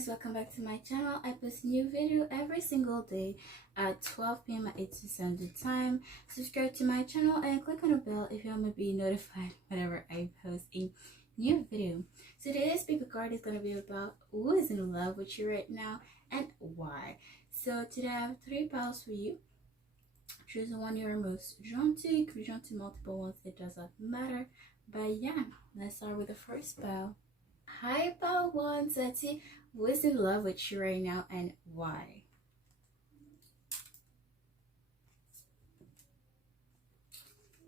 guys, welcome back to my channel. I post a new video every single day at 12 p.m. at 8 Central Time. Subscribe to my channel and click on the bell if you want to be notified whenever I post a new video. So today's PickACard is going to be about who is in love with you right now and why. So today I have 3 piles for you. Choose the one you're most drawn to. You could be drawn to multiple ones, it doesn't matter. But yeah, let's start with the first pile. Hi, pile 1. So let's see who is in love with you right now and why.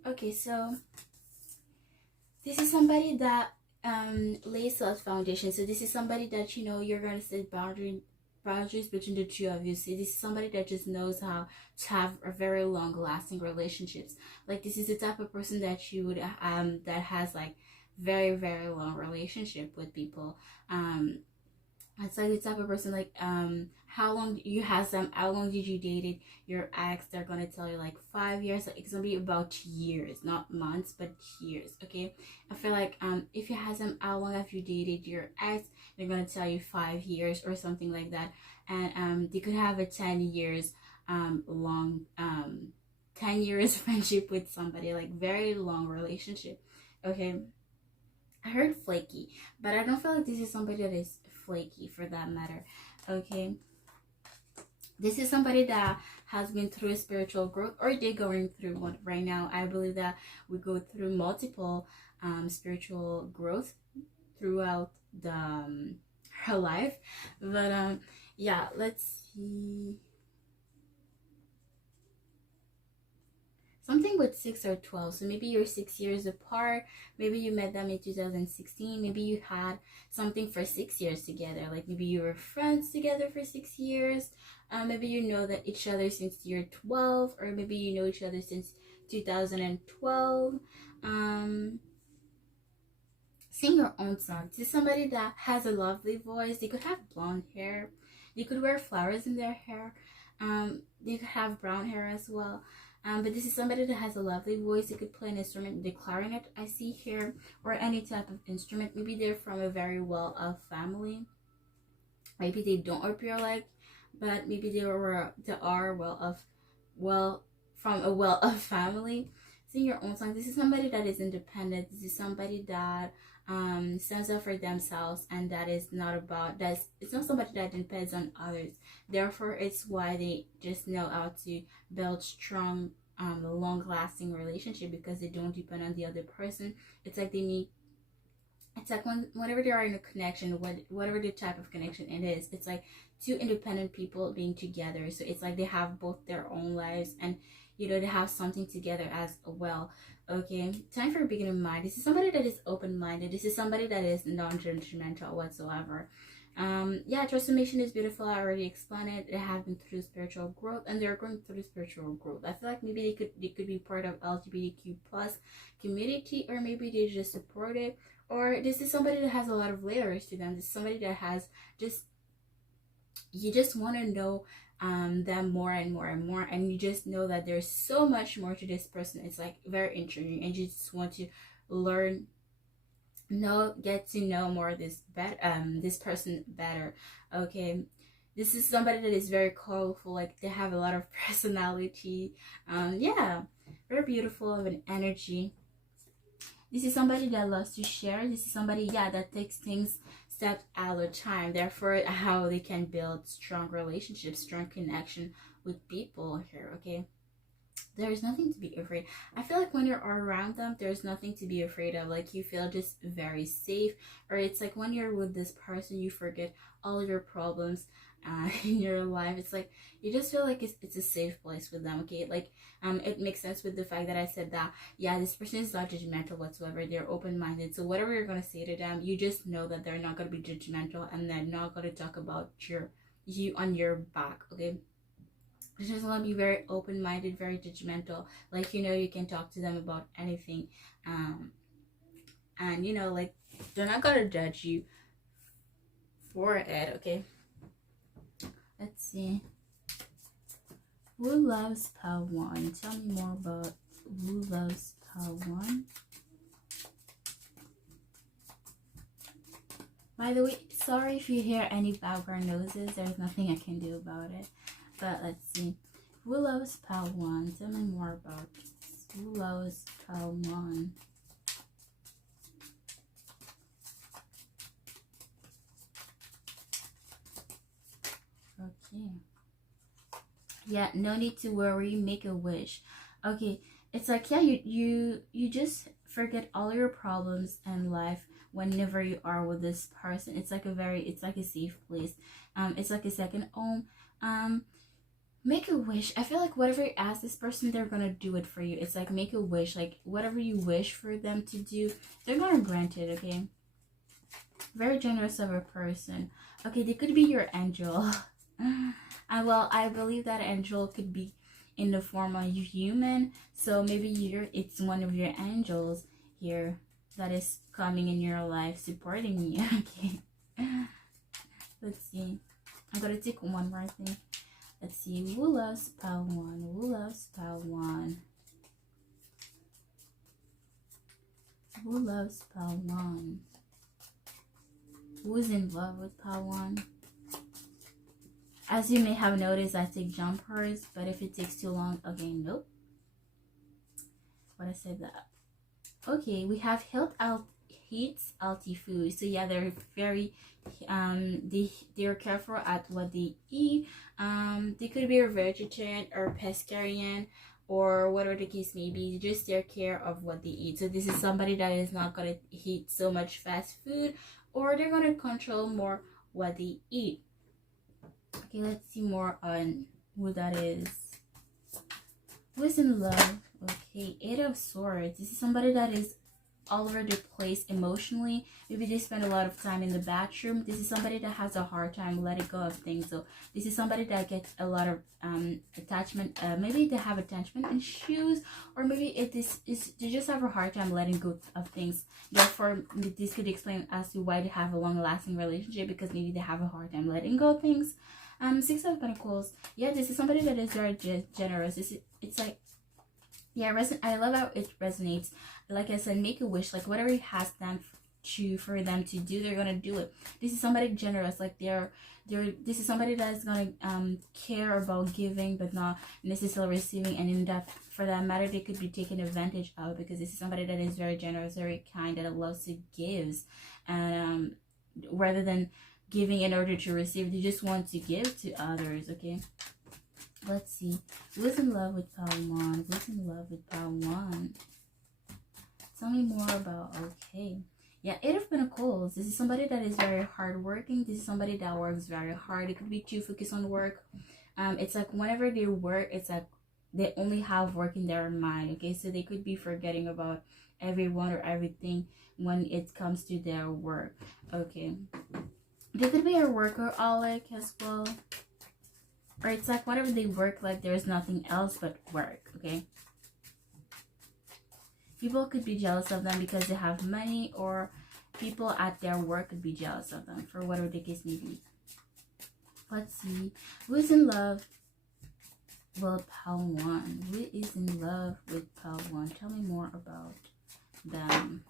Okay, so this is somebody that lays a foundation. So this is somebody that you're gonna set boundaries between the two of you. See, this is somebody that just knows how to have a very long lasting relationships. Like, this is the type of person that you would that has like very long relationship with people. It's like the type of person, like, how long you have them, how long did you dated your ex? They're gonna tell you like 5 years. Like, it's gonna be about years, not months, but years. Okay, I feel like if you have them, how long have you dated your ex? They're gonna tell you 5 years or something like that. And they could have a 10 years long 10 years friendship with somebody, like very long relationship. Okay, I heard flaky, but I don't feel like this is somebody that is flaky for that matter. Okay, this is somebody that has been through a spiritual growth, or they're going through one right now. I believe that we go through multiple spiritual growth throughout the her life. But yeah, let's see. Something with 6 or 12. So maybe you're 6 years apart. Maybe you met them in 2016. Maybe you had something for 6 years together. Like, maybe you were friends together for 6 years. Maybe you know that each other since you're 12, or maybe you know each other since 2012. Sing your own song. This is somebody that has a lovely voice. They could have blonde hair. They could wear flowers in their hair. They could have brown hair as well. But this is somebody that has a lovely voice. They could play an instrument, the clarinet I see here, or any type of instrument. Maybe they're from a very well-off family. Maybe they don't appear like, but maybe they are from a well-off family. Sing your own song. This is somebody that is independent. This is somebody that stands up for themselves, and that is not about it's not somebody that depends on others. Therefore, it's why they just know how to build strong long-lasting relationship, because they don't depend on the other person. It's like it's like whenever they are in a connection, whatever the type of connection it is, it's like two independent people being together. So it's like they have both their own lives, and they have something together as well. Okay, time for a beginning mind. This is somebody that is open-minded. This is somebody that is non-judgmental whatsoever. Yeah, transformation is beautiful. I already explained it. They have been through spiritual growth, and they're going through spiritual growth. I feel like maybe they could be part of LGBTQ plus community, or maybe they just support it. Or this is somebody that has a lot of layers to them. This is somebody that has you just want to know them more and more and more, and you just know that there's so much more to this person. It's like very intriguing, and you just want to get to know more this person better. Okay, this is somebody that is very colorful. Like, they have a lot of personality. Yeah, very beautiful of an energy. This is somebody that loves to share. This is somebody, yeah, that takes things steps at a time. Therefore, how they can build strong relationships, strong connection with people here. Okay, there's nothing to be afraid. I feel like when you're around them, there's nothing to be afraid of. Like, you feel just very safe. Or it's like when you're with this person, you forget all your problems in your life. It's like you just feel like it's a safe place with them. Okay, like it makes sense with the fact that I said that, yeah, this person is not judgmental whatsoever. They're open-minded. So whatever you're gonna say to them, you just know that they're not gonna be judgmental, and they're not gonna talk about you on your back. Okay, they're just gonna be very open-minded, very judgmental. Like, you can talk to them about anything, and like, they're not gonna judge you for it. Okay, let's see. Who loves pile 1? Tell me more about who loves pile 1. By the way, sorry if you hear any background noises. There's nothing I can do about it. But let's see. Who loves pile 1? Tell me more about this. Who loves pile 1? Okay. Yeah, no need to worry. Make a wish. Okay, it's like, yeah, you just forget all your problems in life whenever you are with this person. It's like a safe place. It's like a second home. Make a wish. I feel like whatever you ask this person, they're gonna do it for you. It's like, make a wish. Like whatever you wish for them to do, they're gonna grant it. Okay, very generous of a person. Okay, they could be your angel. Well, I believe that angel could be in the form of a human, so maybe it's one of your angels here that is coming in your life supporting you. Okay, let's see. I'm gonna take one more thing. Let's see. Who loves pile 1? Who loves pile 1? Who loves pile 1? Who's in love with pile 1? As you may have noticed, I take jumpers, but if it takes too long, okay, nope. What I said that. Okay, we have heats healthy food. So yeah, they're very they're careful at what they eat. They could be a vegetarian or pescatarian or whatever the case may be. Just take care of what they eat. So this is somebody that is not gonna eat so much fast food, or they're gonna control more what they eat. Okay, let's see more on who that is. Who's in love? Okay, 8 of Swords. This is somebody that is all over the place emotionally. Maybe they spend a lot of time in the bathroom. This is somebody that has a hard time letting go of things. So this is somebody that gets a lot of attachment. Maybe they have attachment issues, or maybe they just have a hard time letting go of things. Therefore, this could explain as to why they have a long-lasting relationship, because maybe they have a hard time letting go of things. 6 of Pentacles. Yeah, this is somebody that is very generous. It's like, yeah, I love how it resonates. Like I said, make a wish. Like whatever you ask them for them to do, they're gonna do it. This is somebody generous. Like this is somebody that is gonna care about giving but not necessarily receiving, and in that, for that matter, they could be taken advantage of, because this is somebody that is very generous, very kind, that loves to give, and rather than giving in order to receive, they just want to give to others. Okay, let's see. Who's in love with pile 1? Who's in love with pile 1? Tell me more about. Okay, yeah, 8 of Pentacles. This is somebody that is very hardworking. This is somebody that works very hard. It could be too focused on work. It's like whenever they work, it's like they only have work in their mind. Okay, so they could be forgetting about everyone or everything when it comes to their work. Okay, they could be a workaholic as well, or it's like whenever they work, like there's nothing else but work. Okay, people could be jealous of them because they have money, or people at their work could be jealous of them for whatever the case may be. Let's see. Who's in love with pile 1? Who is in love with pile 1? Tell me more about them.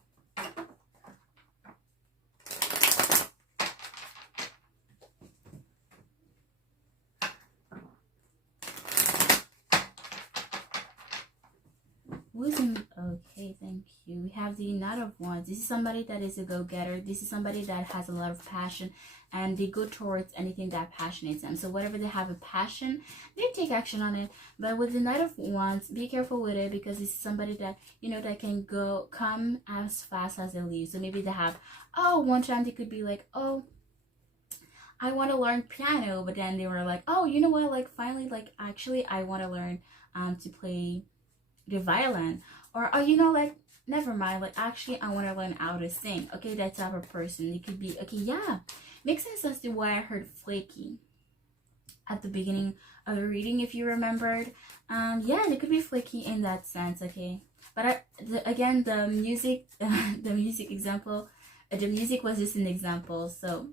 Okay, thank you. We have the Knight of Wands. This is somebody that is a go-getter. This is somebody that has a lot of passion, and they go towards anything that passionates them. So whatever they have a passion, they take action on it. But with the Knight of Wands, be careful with it, because this is somebody that, you know, that can come as fast as they leave. So maybe they have, one time they could be like, I want to learn piano, but then they were like, you know what, like finally, like actually I want to learn to play the violin, or you know, like never mind, like actually I want to learn how to sing. Okay, that type of person. It could be, okay, yeah, makes sense as to why I heard flaky at the beginning of the reading, if you remembered. Yeah, they could be flaky in that sense. Okay, but again, the music the music example, the music was just an example, so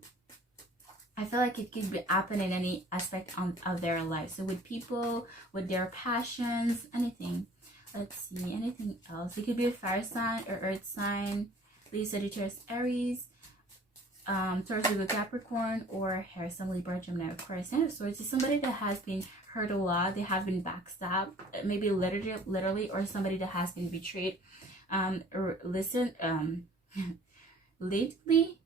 I feel like it could happen in any aspect of their life. So with people, with their passions, anything. Let's see, anything else. It could be a fire sign or earth sign. Leo, Sagittarius, Aries. Taurus, Virgo, Capricorn, or Aries, Sun, Libra, Gemini, Aquarius, and of Swords is somebody that has been hurt a lot. They have been backstabbed, maybe literally, or somebody that has been betrayed. Or listen, lately,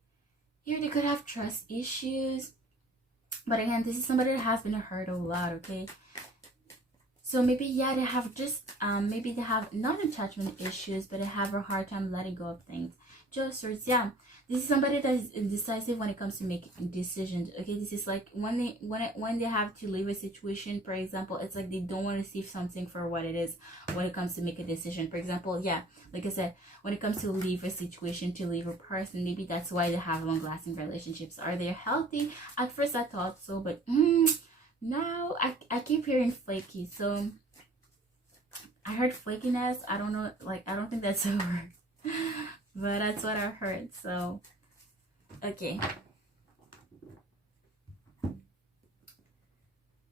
here they could have trust issues. But again, this is somebody that has been hurt a lot, okay? So maybe, yeah, they have just, maybe they have not attachment issues, but they have a hard time letting go of things. Joe of Swords, yeah. This is somebody that is indecisive when it comes to making decisions, okay? This is like when they have to leave a situation, for example, it's like they don't want to see something for what it is when it comes to make a decision. For example, yeah, like I said, when it comes to leave a situation, to leave a person, maybe that's why they have long-lasting relationships. Are they healthy? At first I thought so, but now I keep hearing flaky. So I heard flakiness. I don't know, like, I don't think that's a word. But that's what I heard. So okay,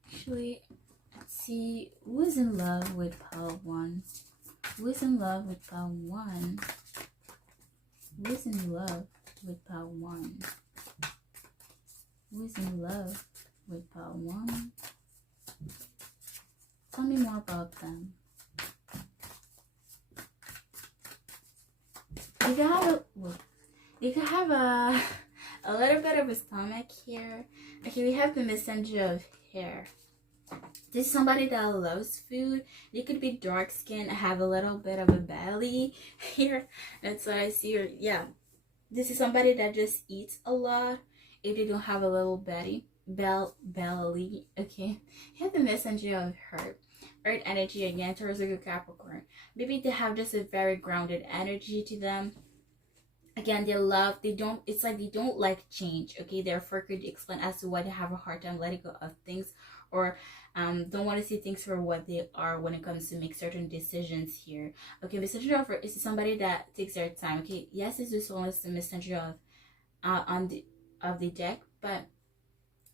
actually, let's see who's in love with pile 1. Who's in love with pile 1? Who's in love with pile 1? Who's in love with pile 1? Tell me more about them. You can have a little bit of a stomach here. Okay, we have the messenger of hair. This is somebody that loves food. You could be dark skinned, have a little bit of a belly here. That's what I see here. Yeah, this is somebody that just eats a lot. If they don't have a little belly, okay. You have the messenger of heart. Earth energy again, Taurus, Virgo, Capricorn. Maybe they have just a very grounded energy to them. Again, it's like they don't like change, okay? Therefore could explain as to why they have a hard time letting go of things, or don't want to see things for what they are when it comes to make certain decisions here. Okay, messenger of Earth is somebody that takes their time, okay? Yes, this is almost the messenger of the deck, but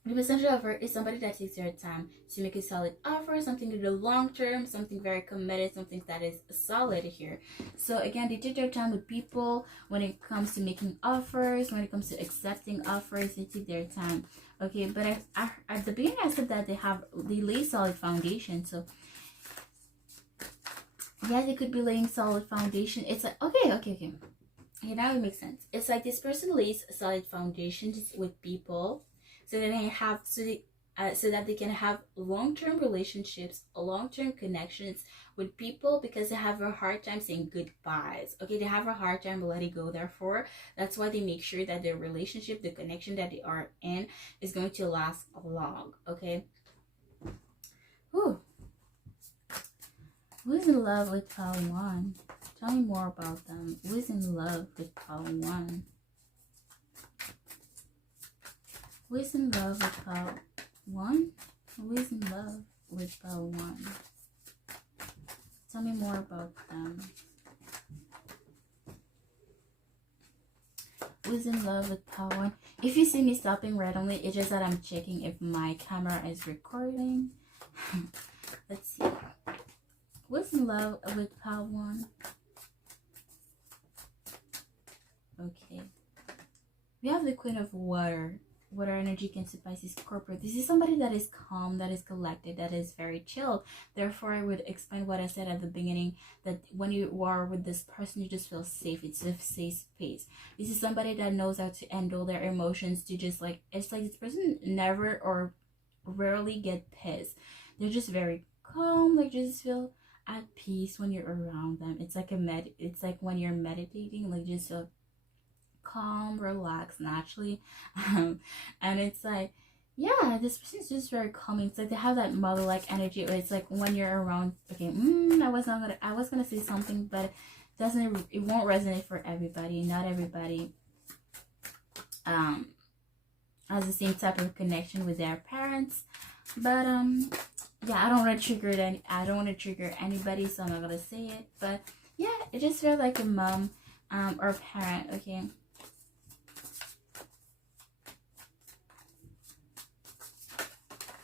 the messenger of Earth is somebody that takes their time to make a solid offer, something in the long term, something very committed, something that is solid here. So again, they take their time with people when it comes to making offers, when it comes to accepting offers, they take their time. Okay, but I at the beginning I said that they lay solid foundation. So yeah, they could be laying solid foundation. It's like okay, now it makes sense. It's like this person lays a solid foundation with people, so that they have so that they can have long-term relationships, long-term connections with people, because they have a hard time saying goodbyes. Okay, they have a hard time letting go. Therefore, that's why they make sure that their relationship, the connection that they are in, is going to last long. Okay. Whew. Who's in love with pile 1? Tell me more about them. Who's in love with pile 1? Who is in love with pile 1? Who is in love with pile 1? Tell me more about them. Who is in love with pile 1? If you see me stopping randomly, it's just that I'm checking if my camera is recording. Let's see. Who is in love with pile 1? Okay. We have the Queen of Water. Water energy, Cancer, Pisces, Corporate. This is somebody that is calm, that is collected, that is very chill. Therefore, I would explain what I said at the beginning, that when you are with this person, you just feel safe. It's a safe space. This is somebody that knows how to handle their emotions, to just like, it's like this person never or rarely get pissed. They're just very calm, like just feel at peace when you're around them. It's like it's like when you're meditating, like just feel calm, relaxed naturally. And it's like, yeah, this person's just very calming. It's like they have that mother-like energy. It's like when you're around, okay, I was gonna say something, but it won't resonate for everybody. Not everybody has the same type of connection with their parents. But yeah, I don't want to trigger anybody, so I'm not gonna say it. But yeah, it just feels like a mom or parent. Okay.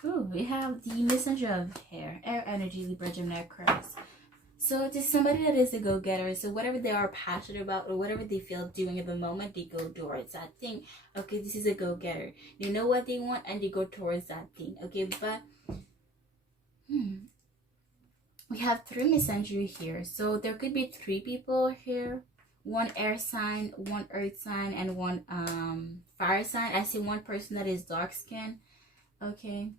Ooh, we have the messenger of air energy, Libra, Gemini, Aquarius. So this is somebody that is a go-getter. So whatever they are passionate about or whatever they feel doing at the moment, they go towards that thing. Okay, this is a go-getter. They know what they want and they go towards that thing. Okay, but we have 3 messenger here. So there could be 3 people here. 1 air sign, 1 earth sign, and 1 fire sign. I see 1 person that is dark skin. Okay.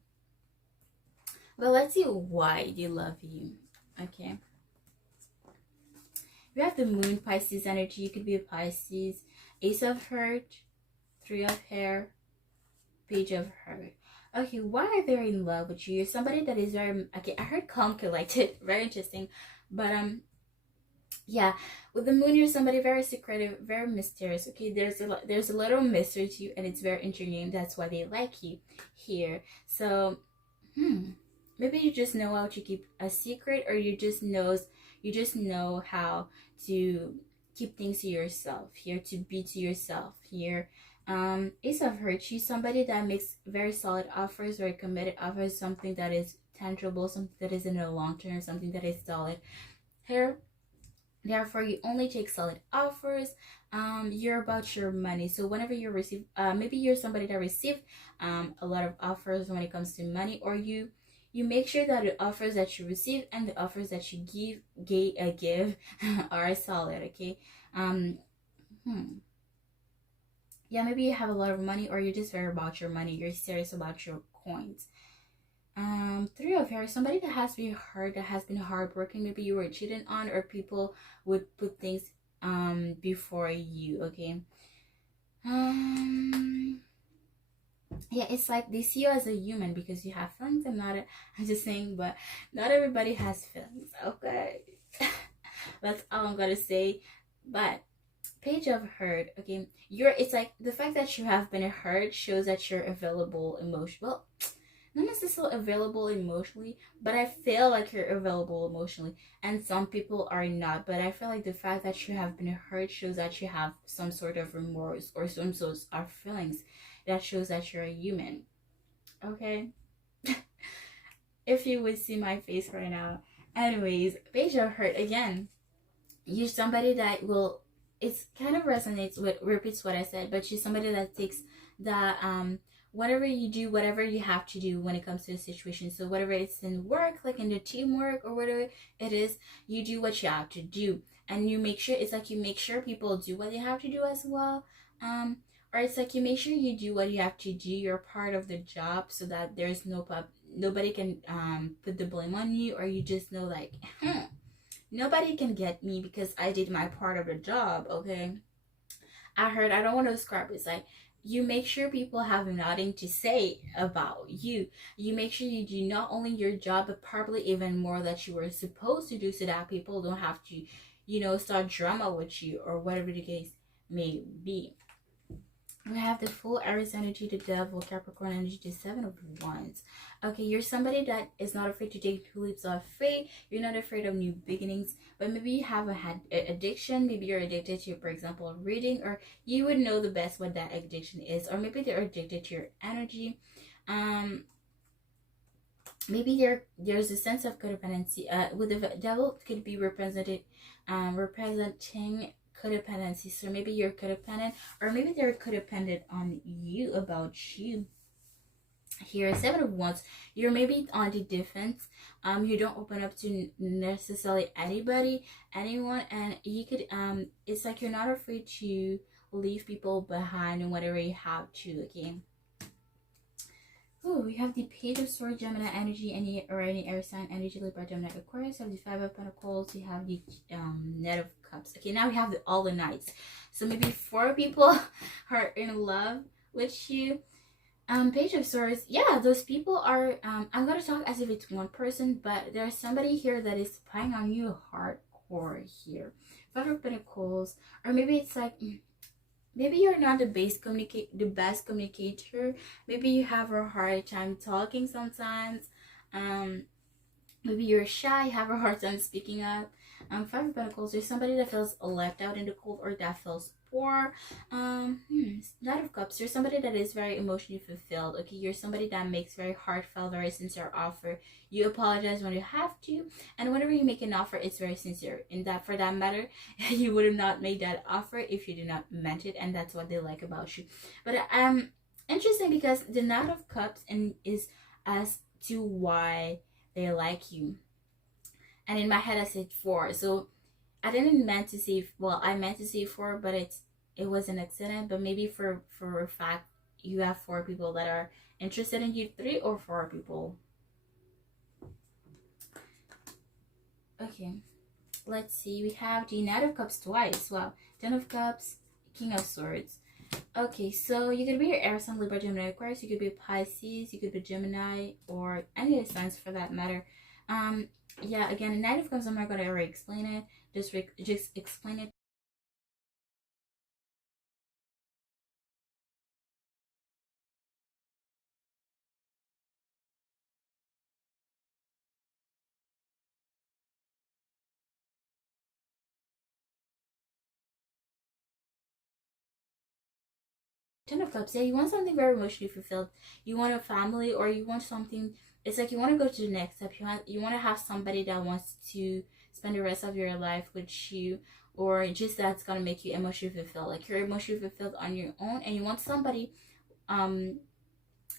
Well, let's see why they love you. Okay. We have the moon, Pisces energy. You could be a Pisces. Ace of heart, 3 of hair, page of heart. Okay, why are they in love with you? You're somebody that is very, okay, I heard calm, collected. Very interesting. But yeah, with the moon, you're somebody very secretive, very mysterious. Okay, there's a little mystery to you, and it's very intriguing. That's why they like you here. So maybe you just know how to keep a secret, or you just know how to keep things to yourself here, to be to yourself here. Ace of heart, she's somebody that makes very solid offers, very committed offers, something that is tangible, something that is in the long term, something that is solid here. Therefore, you only take solid offers. You're about your money. So whenever you receive, maybe you're somebody that received a lot of offers when it comes to money, or you make sure that the offers that you receive and the offers that you give are solid. Okay. Yeah, maybe you have a lot of money, or you're just very about your money. You're serious about your coins. 3 of hair, somebody that has been hurt, that has been heartbroken. Maybe you were cheated on, or people would put things before you. Okay. Yeah, it's like they see you as a human because you have feelings. I'm just saying, but not everybody has feelings. Okay. That's all I'm gonna say. But page of hurt, okay, it's like the fact that you have been hurt shows that you're available emotionally. Well, not necessarily available emotionally, but I feel like you're available emotionally, and some people are not. But I feel like the fact that you have been hurt shows that you have some sort of remorse or some sort of feelings. That shows that you're a human. Okay. If you would see my face right now. Anyways, page of hurt, again, you're somebody that will, it's kind of repeats what I said, but she's somebody that takes that whatever you do, whatever you have to do when it comes to the situation. So whatever it's in work, like in the teamwork or whatever it is, you do what you have to do, and you make sure, it's like you make sure people do what they have to do as well. Or it's like you make sure you do what you have to do. You're part of the job, so that there's nobody can put the blame on you, or you just know like, nobody can get me because I did my part of the job. Okay. I don't want to describe it. It's like you make sure people have nothing to say about you. You make sure you do not only your job, but probably even more that you were supposed to do, so that people don't have to, start drama with you or whatever the case may be. We have the full Aries energy, the devil, Capricorn energy, the 7 of Wands. Okay, you're somebody that is not afraid to take leaps of faith. You're not afraid of new beginnings, but maybe you have an addiction. Maybe you're addicted to, for example, reading, or you would know the best what that addiction is, or maybe they're addicted to your energy. Maybe there's a sense of codependency. With the devil could be representing codependency. So maybe you're codependent, or maybe they're codependent on you, about you. Here, 7 of Wands, you're maybe on the defense. You don't open up to necessarily anyone, and you could it's like you're not afraid to leave people behind and whatever you have to. Okay. Oh, we have the Page of Swords, Gemini energy, any air sign energy, Libra, Gemini, Aquarius. You have the 5 of Pentacles. You have the Knight of Cups. Okay, now we have all the Knights. So maybe 4 people are in love with you. Page of Swords. Yeah, those people are. I'm gonna talk as if it's one person, but there's somebody here that is spying on you hardcore here. 5 of Pentacles, or maybe it's like. Maybe you're not the best communicator. Maybe you have a hard time talking sometimes. Maybe you're shy, have a hard time speaking up. Five of Pentacles, there's somebody that feels left out in the cold or that feels poor. Knight of Cups, you're somebody that is very emotionally fulfilled. Okay, you're somebody that makes very heartfelt, very sincere offer. You apologize when you have to, and whenever you make an offer, it's very sincere. In that, for that matter, you would have not made that offer if you did not meant it, and that's what they like about you. But interesting, because the Knight of Cups and is as to why they like you. And in my head I said 4, so I didn't meant to say, well, I meant to say 4, but it was an accident. But maybe for a fact you have 4 people that are interested in you, 3 or 4 people. Okay, let's see, we have the Knight of Cups twice. Wow. 10 of Cups, King of Swords. Okay, so you could be your air sign, Libra, Gemini, Aquarius. You could be Pisces, you could be Gemini, or any of the signs for that matter. Yeah, again, Knight of Cups, I'm not gonna explain it. Just explain it. Ten of Cups, yeah, you want something very emotionally fulfilled. You want a family, or you want something. It's like you want to go to the next step. You want to have somebody that wants to spend the rest of your life with you, or just that's gonna make you emotionally fulfilled. Like you're emotionally fulfilled on your own, and you want somebody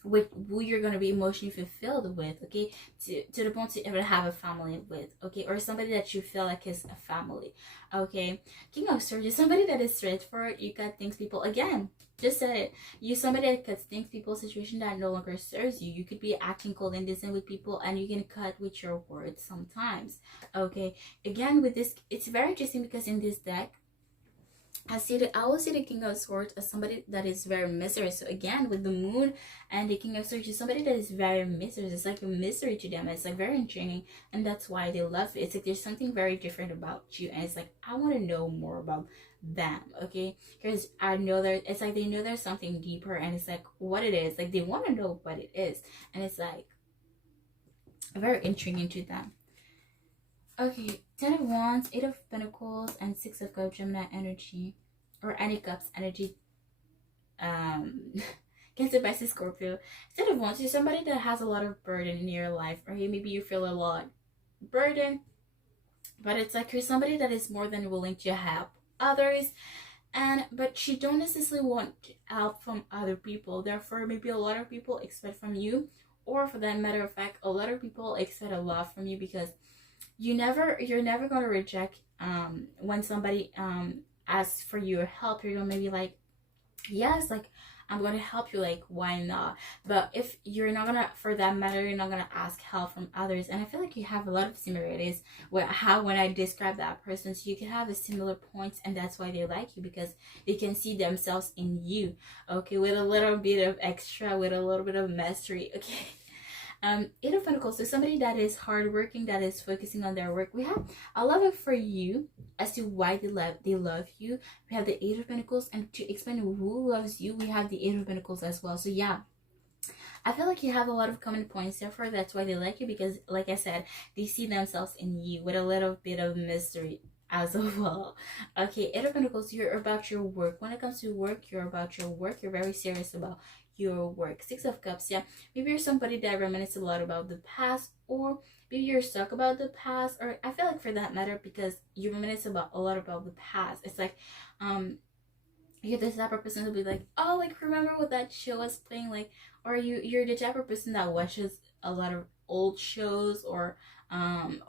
with who you're gonna be emotionally fulfilled with, okay, to the point to ever have a family with, okay, or somebody that you feel like is a family, okay. King of Swords is somebody that is straightforward. You cut things people, again, just said it, you somebody that cuts things people, situation that no longer serves you. You could be acting cold and distant with people, and you can cut with your words sometimes, okay. Again, with this, it's very interesting because in this deck I will see the King of Swords as somebody that is very mysterious. So again, with the Moon and the King of Swords, is somebody that is very mysterious. It's like a mystery to them. It's like very intriguing, and that's why they love it. It's like there's something very different about you, and it's like I want to know more about them, okay? Because I know it's like they know there's something deeper, and it's like what it is. Like they want to know what it is, and it's like very intriguing to them. Okay, 10 of Wands, 8 of Pentacles, and 6 of Cups, Gemini energy, or any Cups energy. Cancer, Pisces, Scorpio. 10 of Wands, you're somebody that has a lot of burden in your life, or maybe you feel a lot burden, but it's like you're somebody that is more than willing to help others, but you don't necessarily want help from other people. Therefore, maybe a lot of people expect from you, or for that matter of fact, a lot of people expect a lot from you, because you're never gonna reject when somebody asks for your help. You're gonna maybe like, yes, like I'm gonna help you, like why not? But if you're not gonna, for that matter, you're not gonna ask help from others. And I feel like you have a lot of similarities with how when I describe that person, so you can have a similar points, and that's why they like you, because they can see themselves in you, okay, with a little bit of extra, with a little bit of mastery, okay. 8 of Pentacles, so somebody that is hardworking, that is focusing on their work. We have a love it for you as to why they love you. We have the 8 of Pentacles, and to explain who loves you, we have the 8 of Pentacles as well. So yeah, I feel like you have a lot of common points, therefore that's why they like you, because like I said, they see themselves in you with a little bit of mystery as well. Okay, 8 of Pentacles, you're about your work. When it comes to work, you're about your work. You're very serious about your work. 6 of Cups, yeah, maybe you're somebody that reminisces a lot about the past, or maybe you're stuck about the past, or I feel like for that matter, because you reminisce about a lot about the past, it's like you're the type of person to be like, oh, like remember what that show was playing, like, or you're the type of person that watches a lot of old shows, or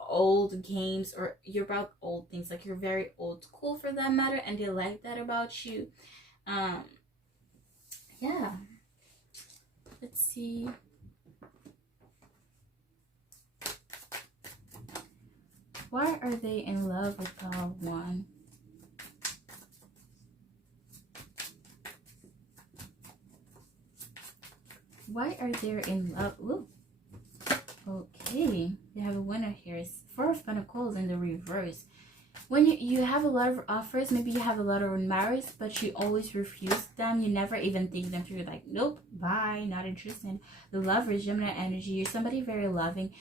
old games, or you're about old things, like you're very old school for that matter, and they like that about you. Yeah, let's see. Why are they in love with Power of One? Why are they in love? Ooh. Okay, we have a winner here. It's 4 of Pentacles in the reverse. when you have a lot of offers, maybe you have a lot of inquiries, but you always refuse them. You never even think them through. You're like, nope, bye, not interested. The Lovers, Gemini energy. You're somebody very loving.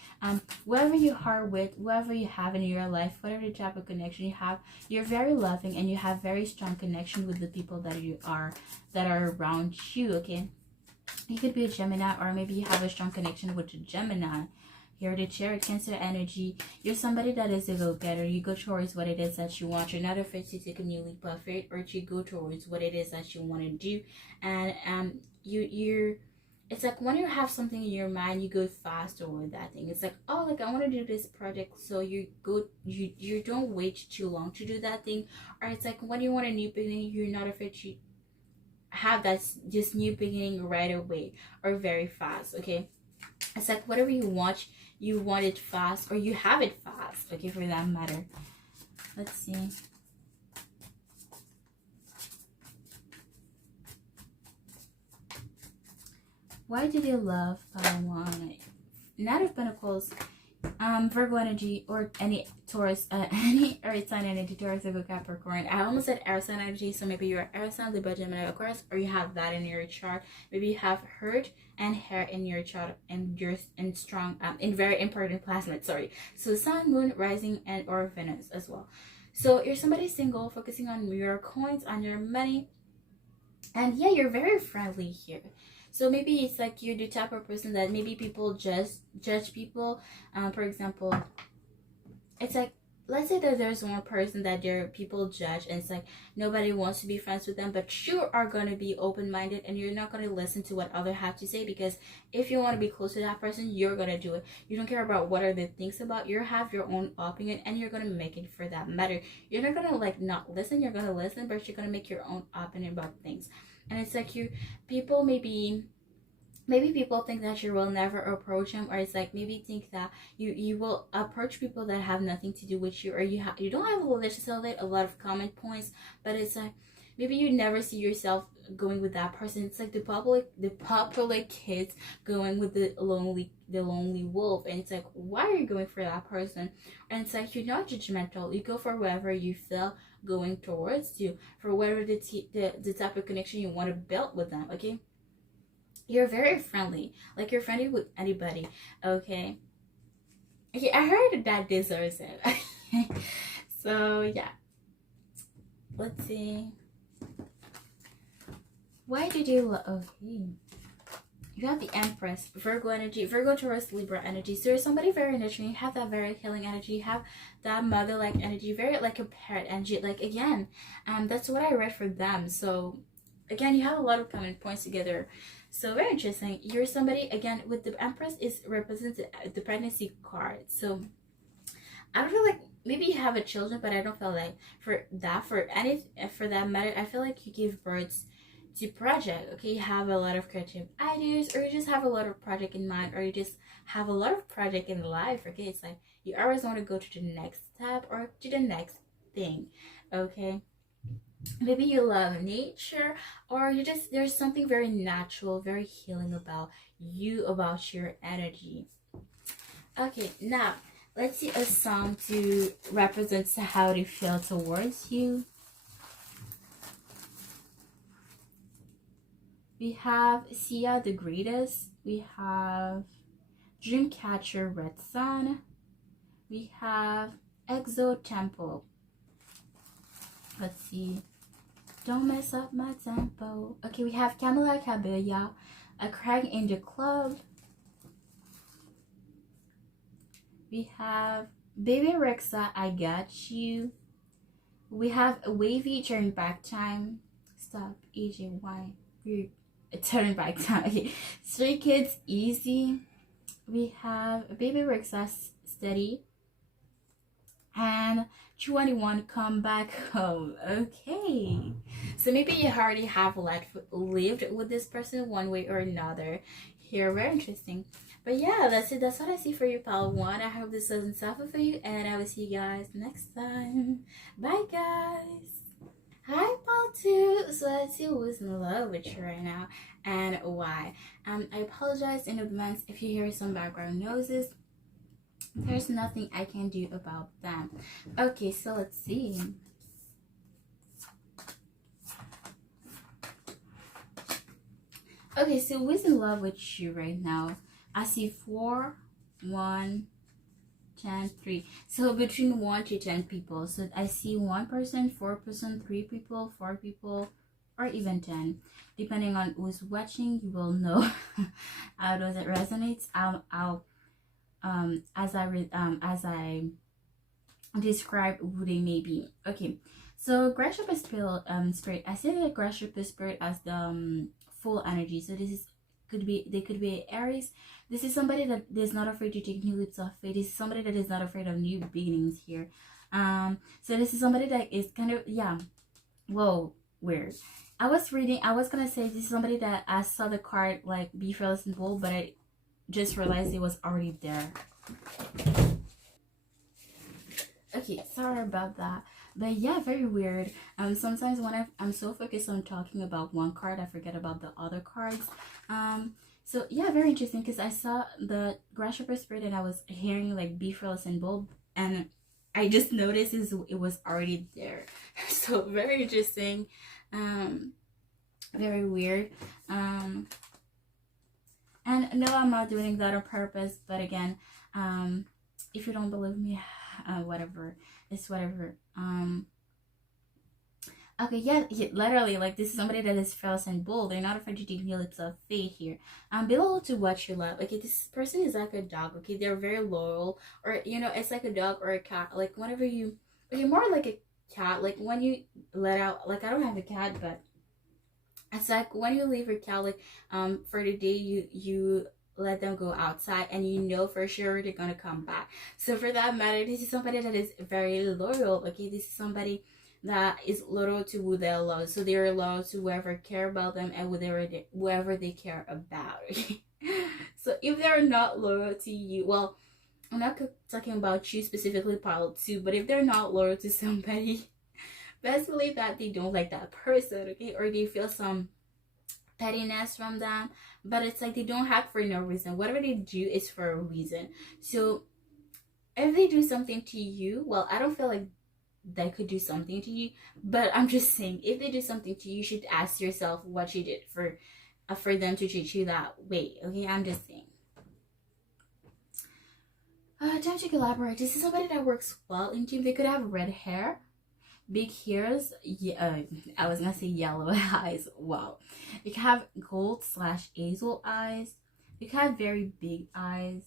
Whoever you are with, whoever you have in your life, whatever type of connection you have, you're very loving and you have very strong connection with the people that are around you. Okay, you could be a Gemini, or maybe you have a strong connection with a Gemini. Here, the Chariot, Cancer energy. You're somebody that is a go-getter. You go towards what it is that you want. You're not afraid to take a new leap of faith, or to go towards what it is that you want to do. And you're it's like when you have something in your mind, you go fast toward that thing. It's like, oh, like I want to do this project, so you don't wait too long to do that thing. Or it's like when you want a new beginning, you're not afraid to have this new beginning right away or very fast. Okay, it's like whatever you want it fast, or you have it fast. Okay, for that matter. Let's see. Why do they love one? Knight of Pentacles, Virgo energy, or any Taurus, any earth sign energy, Taurus, Virgo, Capricorn. I almost said air sign energy, so maybe you're air sign, Libra, Gemini, Aquarius, or you have that in your chart. Maybe you have Hurt and Hair in your chart, and you're in strong, in very important placement. Sorry. So Sun, Moon, Rising, and or Venus as well. So you're somebody single, focusing on your coins, on your money, and yeah, you're very friendly here. So maybe it's like you're the type of person that maybe people just judge people. For example, it's like, let's say that there's one person that people judge, and it's like nobody wants to be friends with them, but you are going to be open-minded and you're not going to listen to what others have to say, because if you want to be close to that person, you're going to do it. You don't care about what other thinks about. You have your own opinion, and you're going to make it for that matter. You're not going to like not listen. You're going to listen, but you're going to make your own opinion about things. And it's like people maybe people think that you will never approach them, or it's like maybe think that you will approach people that have nothing to do with you, or you don't have necessarily a lot of common points, but it's like maybe you never see yourself going with that person. It's like the popular kids going with the lonely wolf, and it's like, why are you going for that person? And it's like you're not judgmental. You go for whoever you feel going towards you, for whatever the type of connection you want to build with them. Okay, you're very friendly, like you're friendly with anybody. Okay, I heard that deserves it. So yeah, let's see. Why did you okay, you have the Empress, Virgo energy, Virgo, Taurus, Libra energy. So you're somebody very nurturing. You have that very healing energy. You have that mother-like energy, very like a parent energy. Like again, that's what I read for them. So again, you have a lot of common points together. So very interesting. You're somebody, again, with the Empress is represents the pregnancy card. So I don't feel like maybe you have a children, but I don't feel like for that matter, I feel like you give birth to project. Okay, you have a lot of creative ideas, or you just have a lot of project in mind, or you just have a lot of project in life. Okay, it's like you always want to go to the next step or to the next thing. Okay, maybe you love nature, or you just, there's something very natural, very healing about you, about your energy. Okay, now let's see a song to represent how they feel towards you. We have Sia the Greatest. We have Dreamcatcher, Red Sun. We have Exo Tempo. Let's see. Don't mess up my tempo. Okay, we have Camila Cabello, A Crack in the Club. We have Baby Rexa, I Got You. We have Wavy, Turn Back Time. Stop, AJY. We're turning back time. Okay. Stray Kids, Easy. We have Baby Rexa, Steady. And 21, Come Back Home. Okay, so maybe you already have lived with this person one way or another here. Very interesting. But yeah, that's it. That's what I see for you, pile 1. I hope this wasn't helpful for you, and I will see you guys next time. Bye guys. Hi, pile 2. So let's see who's in love with you right now and why. I apologize in advance if you hear some background noises. There's nothing I can do about that. Okay, so let's see. Okay, so who's in love with you right now? I see 4, 1, 10, 3. So between 1 to 10 people. So I see 1 person, 4 person, 3 people, 4 people, or even 10. Depending on who's watching, you will know how does it resonates. As I describe who they may be. Okay, so grasshopper spirit. I see the grasshopper spirit as the full energy. So this is they could be Aries. This is somebody that is not afraid to take new leaps of faith. This is somebody that is not afraid of new beginnings here. So this is somebody that is kind of, yeah, whoa, weird. I was gonna say this is somebody that I saw the card like be fearless and bold, but I just realized it was already there. Okay, sorry about that. But yeah, very weird. Sometimes when I'm so focused on talking about one card, I forget about the other cards. So yeah, very interesting because I saw the grasshopper spirit and I was hearing like be fearless and bold, and I just noticed it was already there. So very interesting. Very weird. And no, I'm not doing that on purpose, but again, if you don't believe me, whatever, it's whatever. Okay, yeah, literally, like this is somebody that is fearless and bold. They're not afraid to take new leaps of faith here. Be able to what you love. Okay, this person is like a dog. Okay, they're very loyal, or it's like a dog or a cat. Like whenever okay, more like a cat. Like when you let out, like I don't have a cat, but it's like when you leave your cat, like for the day, you let them go outside and you know for sure they're gonna come back. So for that matter, this is somebody that is very loyal. Okay, this is somebody that is loyal to who they love. So they're loyal to whoever care about them and whoever they care about. Okay? So if they're not loyal to you, well, I'm not talking about you specifically, part 2, but if they're not loyal to somebody, best believe that they don't like that person, okay? Or they feel some pettiness from them, but it's like they don't act for no reason. Whatever they do is for a reason. So if they do something to you, well, I don't feel like they could do something to you, but I'm just saying, if they do something to you, you should ask yourself what you did for them to treat you that way. Okay, I'm just saying. Time to collaborate. This is somebody that works well in team. They could have red hair, big ears. Yeah, I was gonna say yellow eyes. Wow. They could have gold/hazel eyes. They could have very big eyes,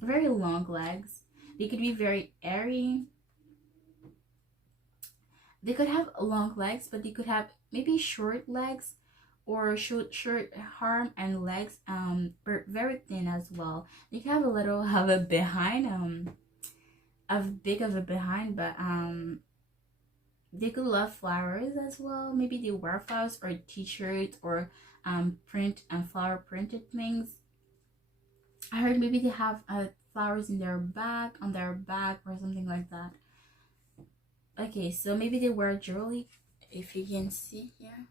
very long legs. They could be very airy. They could have long legs, but they could have maybe short legs or short arm and legs, but very thin as well. They could have a little of a behind, big of a behind, but they could love flowers as well. Maybe they wear flowers or t-shirts or print and flower printed things. I heard maybe they have flowers in their back, on their back, or something like that. Okay, so maybe they wear jewelry, if you can see here.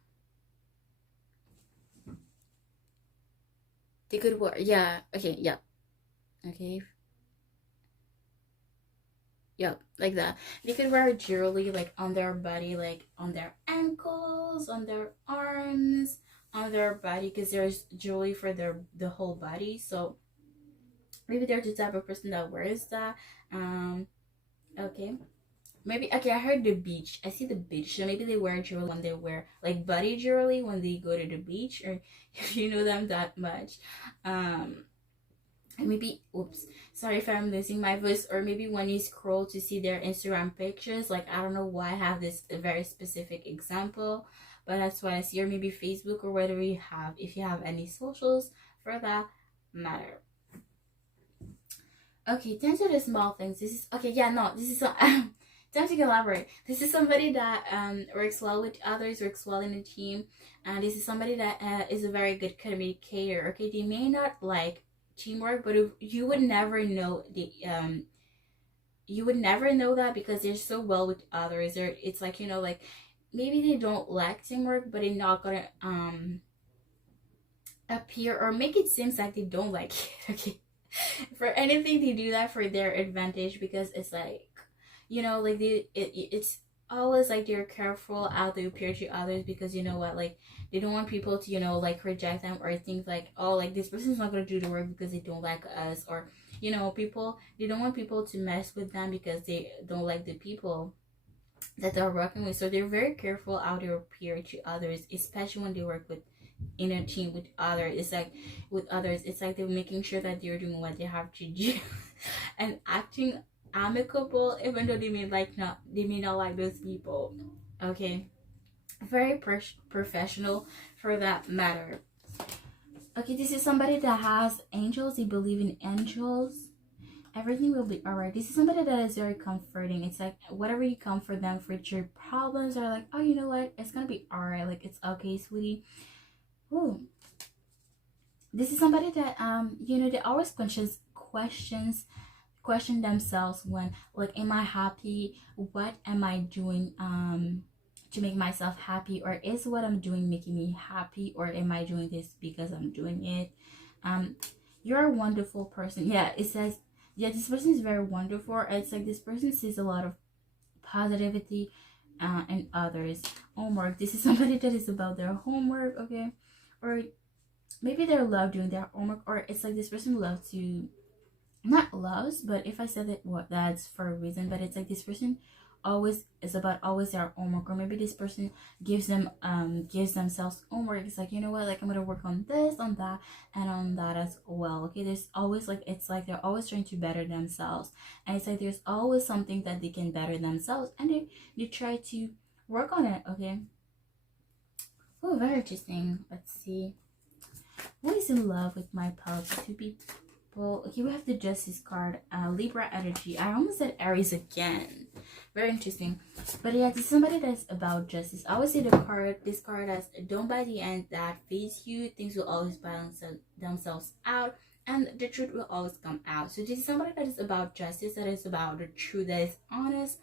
They could wear, yeah, okay, yeah, okay, yeah, like that. They could wear jewelry like on their body, like on their ankles, on their arms, on their body, because there's jewelry for the whole body. So maybe they're the type of person that wears that. Okay, maybe, okay, I heard the beach. I see the beach. So maybe they wear jewelry when they wear like body jewelry when they go to the beach, or if you know them that much. Maybe, oops, sorry if I'm losing my voice, or maybe when you scroll to see their Instagram pictures, like I don't know why I have this very specific example, but that's what I see. Or maybe Facebook, or whatever you have, if you have any socials for that matter. Okay, tend to the small things. This is okay, yeah, no, this is time to collaborate. This is somebody that works well with others, works well in a team, and this is somebody that is a very good communicator. Okay, they may not like teamwork, but you would never know you would never know that, because they're so well with others. Or it's like, like maybe they don't like teamwork, but they're not gonna appear or make it seems like they don't like it. Okay, For anything, they do that for their advantage, because it's like, you know, like it's always like they're careful how they appear to others, because you know what, like they don't want people to, you know, like reject them or think like, oh, like this person's not gonna do the work because they don't like us, or you know, people, they don't want people to mess with them because they don't like the people that they're working with. So they're very careful how they appear to others, especially when they work with in a team with others. It's like with others, it's like they're making sure that they're doing what they have to do and acting amicable, even though they may not like those people. Okay, very professional for that matter. Okay, this is somebody that has angels. They believe in angels. Everything will be all right. This is somebody that is very comforting. It's like whatever you comfort them for, your problems are like, oh, you know what, it's gonna be all right, like it's okay, sweetie. Ooh. This is somebody that you know, they always question themselves when, like, am I happy? What am I doing to make myself happy? Or is what I'm doing making me happy? Or am I doing this because I'm doing it? You're a wonderful person. Yeah, it says, yeah, this person is very wonderful. It's like this person sees a lot of positivity in others. Homework. This is somebody that is about their homework, okay? Or maybe they love doing their homework, or it's like this person loves to, not loves, but if I said it, what, that's for a reason. But it's like this person always is about always their homework, or maybe this person gives themselves homework. It's like, you know what, like I'm gonna work on this, on that, and on that as well. Okay, there's always like, it's like they're always trying to better themselves, and it's like there's always something that they can better themselves, and they try to work on it. Okay. Oh, very interesting. Let's see. Who is in love with my pals? Two people. Okay, we have the Justice card. Libra energy. I almost said Aries again. Very interesting. But yeah, this is somebody that's about justice. I always say this card as, don't by the end that face you. Things will always balance themselves out, and the truth will always come out. So this is somebody that is about justice, that is about the truth, that is honest.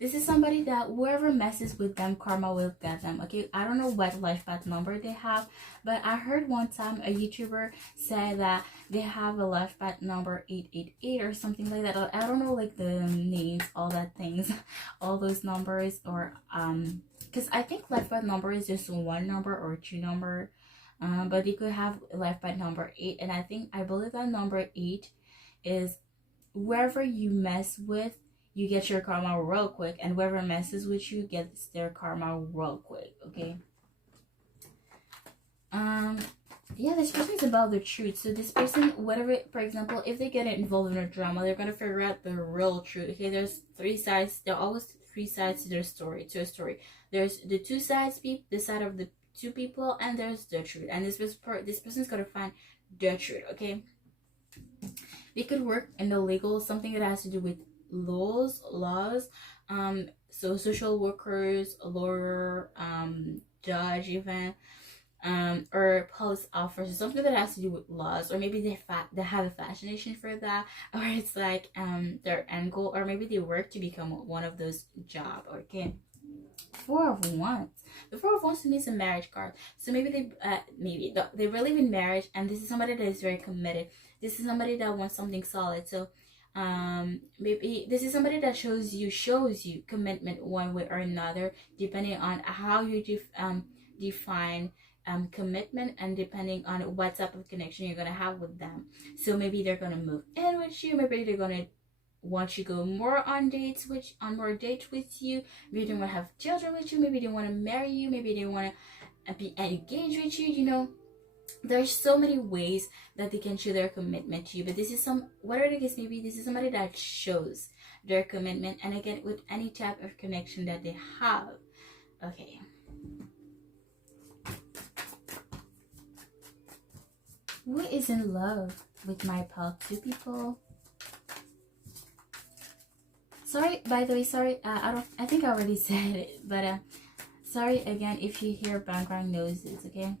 This is somebody that whoever messes with them, karma will get them. Okay, I don't know what life path number they have, but I heard one time a YouTuber say that they have a life path number 888 or something like that. I don't know, like the names, all that things, all those numbers, or because I think life path number is just one number or two number, but you could have life path number 8, and I believe that number 8 is whoever you mess with, you get your karma real quick, and whoever messes with you gets their karma real quick. Okay. Yeah, this person is about the truth. So this person, whatever, for example, if they get involved in a drama, they're gonna figure out the real truth. Okay, there's 3 sides. There are always 3 sides to their story. There's the 2 sides, the side of the 2 people, and there's the truth. And this person's gonna find the truth. Okay. They could work in the legal, something that has to do with laws, so social workers, lawyer, judge even, or police officer, something that has to do with laws, or maybe they have a fascination for that, or it's like their end goal, or maybe they work to become one of those job. Okay. 4 of Wands. The 4 of Wands to me is a marriage card. So maybe they believe in marriage, and this is somebody that is very committed. This is somebody that wants something solid. So maybe this is somebody that shows you commitment one way or another, depending on how you define commitment, and depending on what type of connection you're gonna have with them. So maybe they're gonna move in with you, maybe they're gonna want you to go more on dates with you, maybe they want to have children with you, maybe they want to marry you, maybe they want to be engaged with you. You know, there's so many ways that they can show their commitment to you, but this is whatever the case may be, this is somebody that shows their commitment, and again, with any type of connection that they have. Okay. Who is in love with my pal? 2 people. Sorry, by the way, sorry, I think I already said it, but sorry again if you hear background noises. Okay.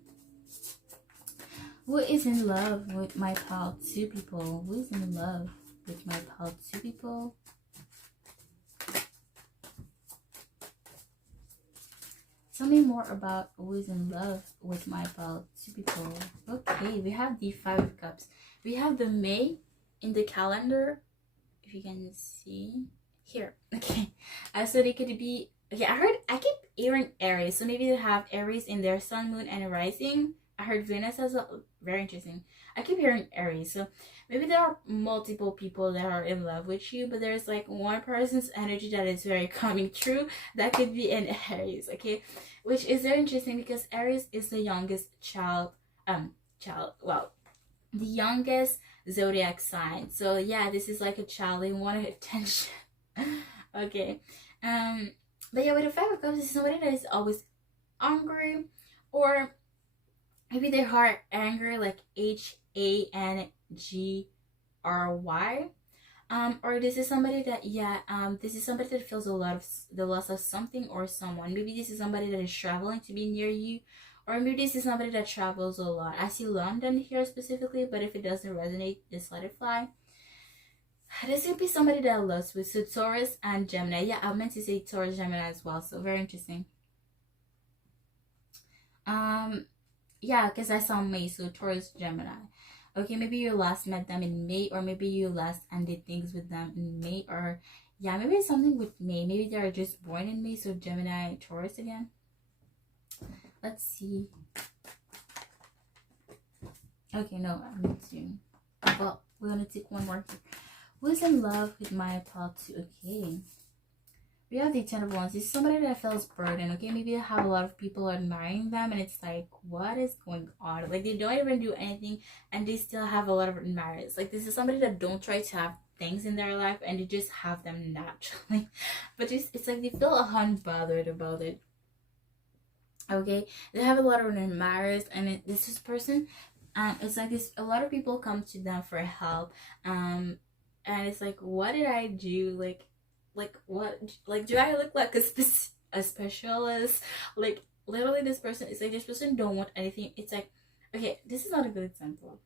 Who is in love with my pal? 2 people. Who is in love with my pal? 2 people. Tell me more about who is in love with my pal 2 people. Okay, we have the 5 of Cups. We have the May in the calendar, if you can see here. Okay, so they could be, okay, I keep hearing Aries, so maybe they have Aries in their sun, moon, and rising. I heard Venus as well. Very interesting. I keep hearing Aries, so maybe there are multiple people that are in love with you, but there's like one person's energy that is very coming true. That could be an Aries, okay, which is very interesting because Aries is the youngest well, the youngest zodiac sign. So yeah, this is like a child, they want attention. Okay, but yeah, with the 5 of Cups, this is somebody that is always angry, or maybe they are angry, like HANGRY. Or this is somebody that, this is somebody that feels a lot of the loss of something or someone. Maybe this is somebody that is traveling to be near you, or maybe this is somebody that travels a lot. I see London here specifically, but if it doesn't resonate, just let it fly. This could be somebody that loves with, so Taurus and Gemini. Yeah, I meant to say Taurus, Gemini as well, so very interesting. Yeah, because I saw May, so Taurus, Gemini. Okay, maybe you last met them in May, or maybe you last ended things with them in May, or yeah, maybe it's something with May. Maybe they are just born in May, so Gemini, Taurus again. Let's see. Okay, no, I need to. Well, we're gonna take one more here. Who's in love with my pal 2? Okay. We have the 10 of Wands. This is somebody that feels burdened, okay? Maybe they have a lot of people admiring them, and it's like, what is going on? Like, they don't even do anything, and they still have a lot of admirers. Like, this is somebody that don't try to have things in their life, and they just have them naturally. But it's like they feel unbothered about it, okay? They have a lot of admirers, and this is person, it's like this, a lot of people come to them for help, and it's like, what did I do? Like what, like, do I look like a specialist? Like, literally, this person is like, this person don't want anything. It's like, okay, this is not a good example.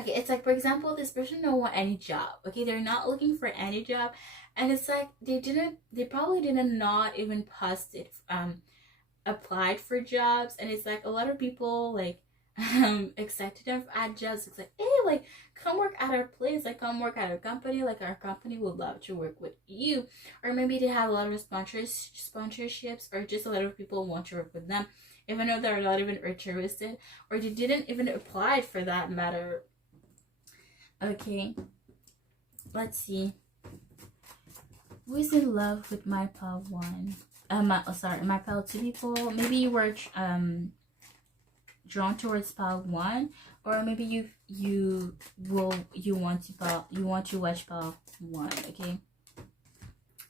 Okay, it's like, for example, this person don't want any job. Okay, they're not looking for any job, and it's like they probably didn't not even posted applied for jobs, and it's like a lot of people like accepted them at jobs. It's like, hey, like, come work at our place, like, come work at our company, like, our company would love to work with you. Or maybe they have a lot of sponsorships, or just a lot of people want to work with them, even though they're not even interested, or they didn't even apply for that matter. Okay, let's see. Who is in love with my pal 1? My pal 2 people. Maybe you were drawn towards pal 1, or maybe you want to watch pal 1. Okay,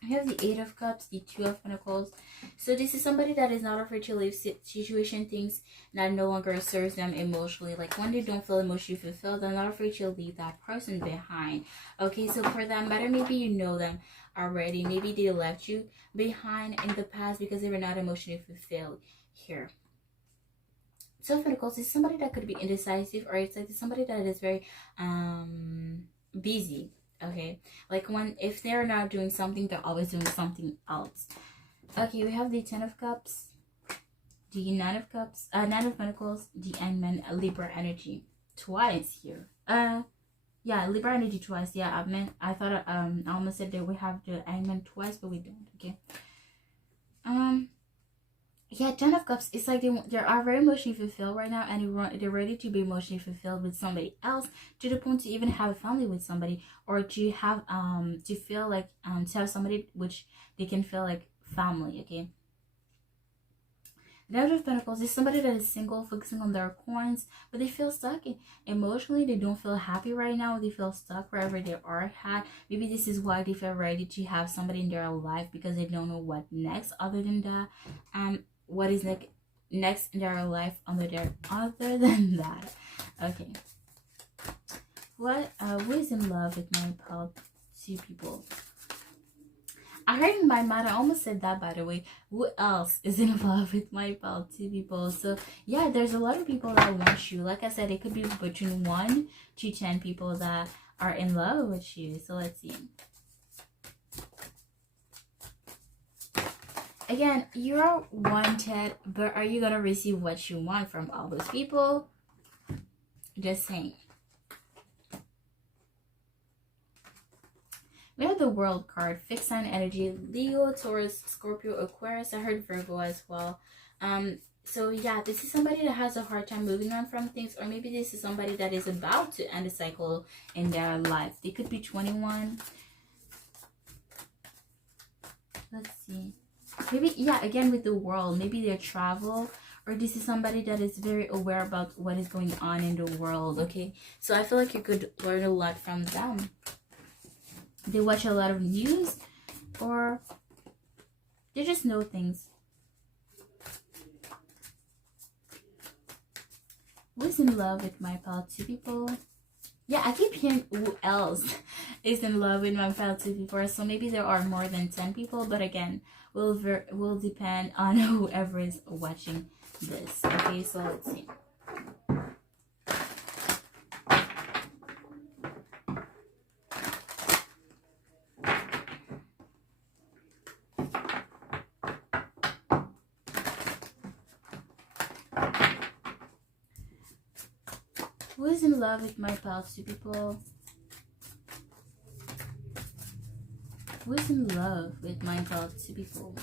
I have the 8 of Cups, the 2 of Pentacles. So this is somebody that is not afraid to leave situation, things that no longer serves them emotionally. Like, when they don't feel emotionally fulfilled, they're not afraid to leave that person behind. Okay, so for that matter, maybe you know them already. Maybe they left you behind in the past because they were not emotionally fulfilled here. So Pentacles is somebody that could be indecisive, or it's like somebody that is very busy. Okay, like, if they're not doing something, they're always doing something else. Okay, we have the 10 of Cups, the 9 of Cups, 9 of Pentacles, the Hangman, Libra energy twice here. Yeah, Libra energy twice. Yeah, I thought I almost said that we have the Hangman twice, but we don't. Okay. Yeah, 10 of Cups, it's like they are very emotionally fulfilled right now, and they're ready to be emotionally fulfilled with somebody else, to the point to even have a family with somebody, or to have to feel like to have somebody which they can feel like family. Okay, the Knight of Pentacles is somebody that is single, focusing on their coins, but they feel stuck emotionally. They don't feel happy right now. They feel stuck wherever they are at. Maybe this is why they feel ready to have somebody in their life, because they don't know what next other than that. What is next in their life other than that. Okay, who is in love with my pal 2 people? I heard in my mind, I almost said that, by the way. Who else is in love with my pal 2 people? So yeah, there's a lot of people that want you. Like I said, it could be between 1 to 10 people that are in love with you. So let's see. Again, you're wanted, but are you gonna receive what you want from all those people? Just saying. We have the World card, fixed sign energy, Leo, Taurus, Scorpio, Aquarius. I heard Virgo as well. So yeah, this is somebody that has a hard time moving on from things, or maybe this is somebody that is about to end a cycle in their life. They could be 21. Let's see. Maybe, yeah, again with the world, maybe they travel, or this is somebody that is very aware about what is going on in the world, okay? So I feel like you could learn a lot from them. They watch a lot of news, or they just know things. Who's in love with my pile 2 people? Yeah, I keep hearing who else is in love with my pile 2 people. So maybe there are more than 10 people, but again, will depend on whoever is watching this. Okay, so let's see. Who is in love with my pile 2 people? Who is in love with my pile 2 people?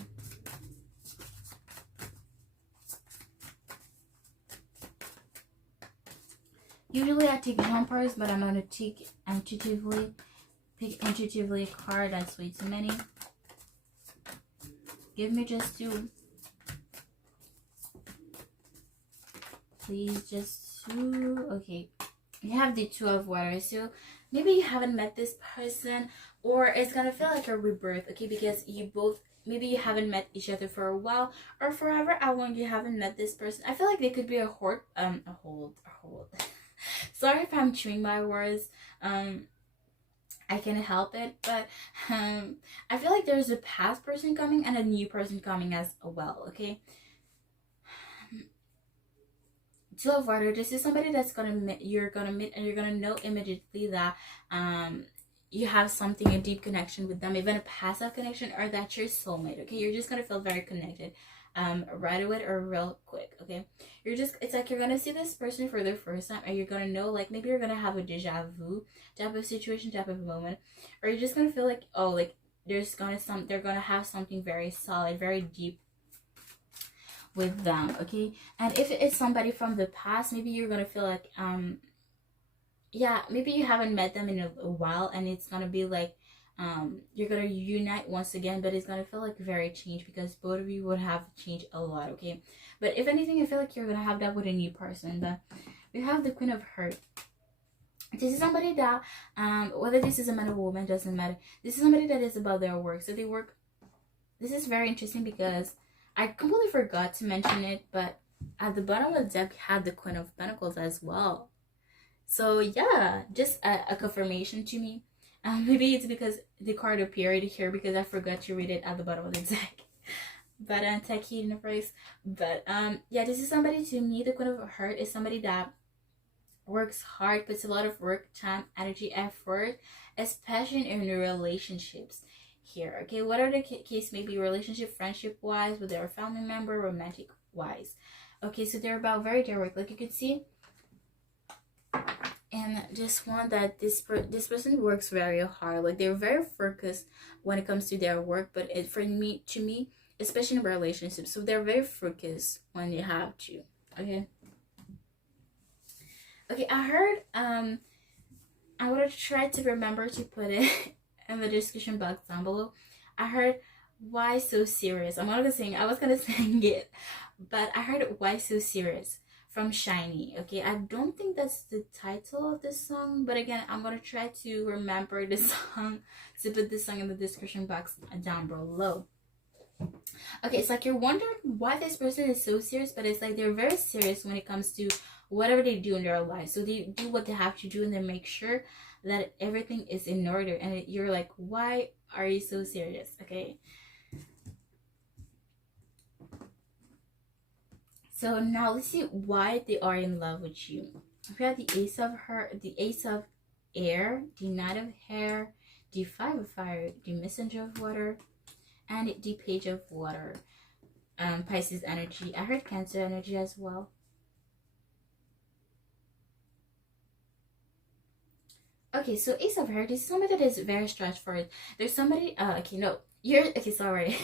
Usually I take jumpers, but I'm gonna take intuitively. Pick intuitively a card. That's way too many. Give me just 2. Please, just 2. Okay. You have the 2 of water. So maybe you haven't met this person, or it's gonna feel like a rebirth, okay? Because you both, maybe you haven't met each other for a while, or forever how long you haven't met this person. I feel like they could be a hold. Sorry if I'm chewing my words. I can't help it, but I feel like there's a past person coming and a new person coming as well, okay? 2 of water. This is somebody that's you're gonna meet, and you're gonna know immediately that you have something, a deep connection with them, even a passive connection, or that's your soulmate, okay? You're just gonna feel very connected right away or real quick, okay? It's like you're gonna see this person for the first time, or you're gonna know, like, maybe you're gonna have a deja vu type of situation, type of moment, or you're just gonna feel like, oh, like they're gonna have something very solid, very deep with them, okay? And if it's somebody from the past, maybe you're gonna feel like yeah, maybe you haven't met them in a while, and it's gonna be like you're gonna unite once again, but it's gonna feel like very changed, because both of you would have changed a lot, okay? But if anything, I feel like you're gonna have that with a new person. But we have the Queen of Hearts. This is somebody that whether this is a man or woman, doesn't matter. This is somebody that is about their work. So they work. This is very interesting because I completely forgot to mention it, but at the bottom of the deck had the Queen of Pentacles as well. So yeah, just a confirmation to me. Maybe it's because the card appeared here because I forgot to read it at the bottom of the deck. But tech universe. But yeah, this is somebody, to me, the Queen of Hearts is somebody that works hard, puts a lot of work, time, energy, effort, especially in relationships here, okay? Whatever the case may be, relationship, friendship wise, with their family member, romantic wise, okay? So they're about very direct, like you could see. And just one that this person works very hard, like they're very focused when it comes to their work, but to me, especially in relationships, so they're very focused when you have to, okay? Okay, I heard I'm gonna try to remember to put it in the description box down below. I heard "Why So Serious." I was gonna sing it, but I heard "Why So Serious" from SHINee. Okay, I don't think that's the title of this song, but again, I'm gonna try to remember the song to put this song in the description box down below. Okay, it's like you're wondering why this person is so serious, but it's like they're very serious when it comes to whatever they do in their life. So they do what they have to do, and they make sure that everything is in order. And you're like, why are you so serious? Okay. So now let's see why they are in love with you. We have the Ace of Air, the Knight of Hair, the Five of Fire, the Messenger of Water, and the Page of Water. Pisces energy. I heard Cancer energy as well. Okay, so Ace of Hearts is somebody that is very straightforward. There's somebody, okay, no, you're, okay, sorry.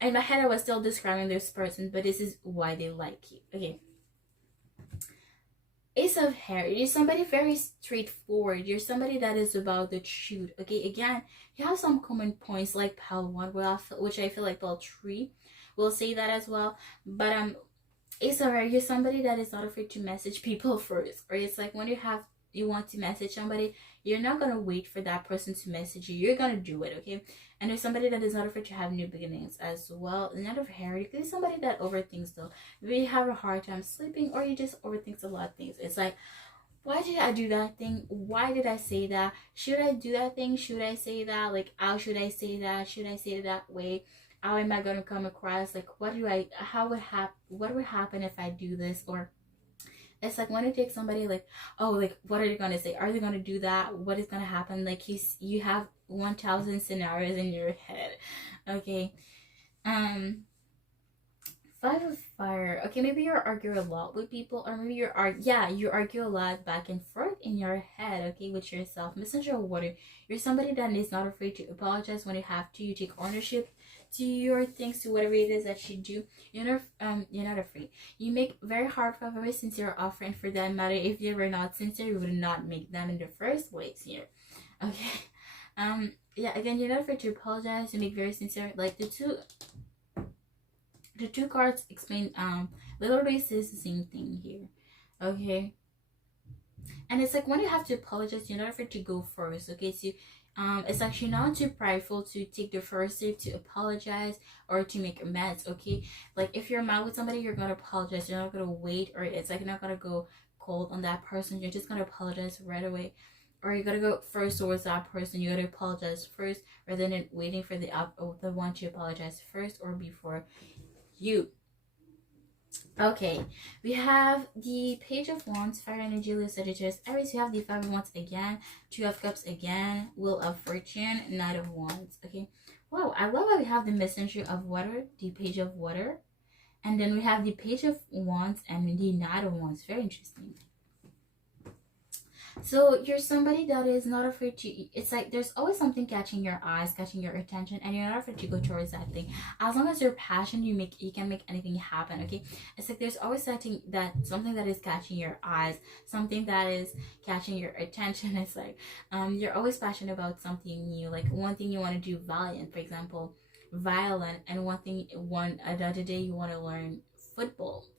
In my head, I was still describing this person, but this is why they like you. Okay. Ace of Hearts, you're somebody very straightforward. You're somebody that is about the truth. Okay, again, you have some common points like Pal 1, which I feel like Pal 3 will say that as well. But Ace of Hearts, you're somebody that is not afraid to message people first. Or it's like when you want to message somebody, you're not gonna wait for that person to message you. You're gonna do it, okay? And there's somebody that is not afraid to have new beginnings as well. Not of Harry, because somebody that overthinks though. Maybe you have a hard time sleeping, or you just overthink a lot of things. It's like, why did I do that thing? Why did I say that? Should I do that thing? Should I say that? Like, how should I say that? Should I say it that way? How am I gonna come across? Like, what would happen if I do this? Or it's like when you take somebody like, oh, like, what are they gonna say? Are they gonna do that? What is gonna happen? Like, you have 1,000 scenarios in your head. Okay. 5 of Fire. Okay, maybe you're arguing a lot with people, or maybe you argue a lot back and forth in your head, okay, with yourself. Messenger of Water. You're somebody that is not afraid to apologize when you have to. You take ownership to your things, to whatever it is that you do. You're not afraid. You make very heartfelt, very sincere offering. For that matter, if you were not sincere, you would not make them in the first place here. Okay. Yeah, again, you're not afraid to apologize. You make very sincere, like the two cards explain literally says the same thing here. Okay. And it's like when you have to apologize, you're not afraid to go first. Okay, so it's actually not too prideful to take the first step to apologize or to make amends. Okay, like if you're mad with somebody, you're gonna apologize. You're not gonna wait, or it's like you're not gonna go cold on that person. You're just gonna apologize right away, or you gotta go first towards that person. You gotta apologize first, rather than waiting for the one to apologize first or before you. Okay, we have the Page of Wands, Fire Energy, Leo, Sagittarius, Aries. We have the 5 of Wands again, 2 of Cups again, Wheel of Fortune, Knight of Wands. Okay, wow, I love how we have the Messenger of Water, the Page of Water, and then we have the Page of Wands and the Knight of Wands. Very interesting. So you're somebody that is not afraid to, it's like there's always something catching your eyes, catching your attention, and you're not afraid to go towards that thing. As long as you're passionate, you can make anything happen. Okay, it's like there's always something that is catching your eyes, something that is catching your attention. It's like you're always passionate about something new. Like one thing you want to do valiant, for example, violent, and another day you want to learn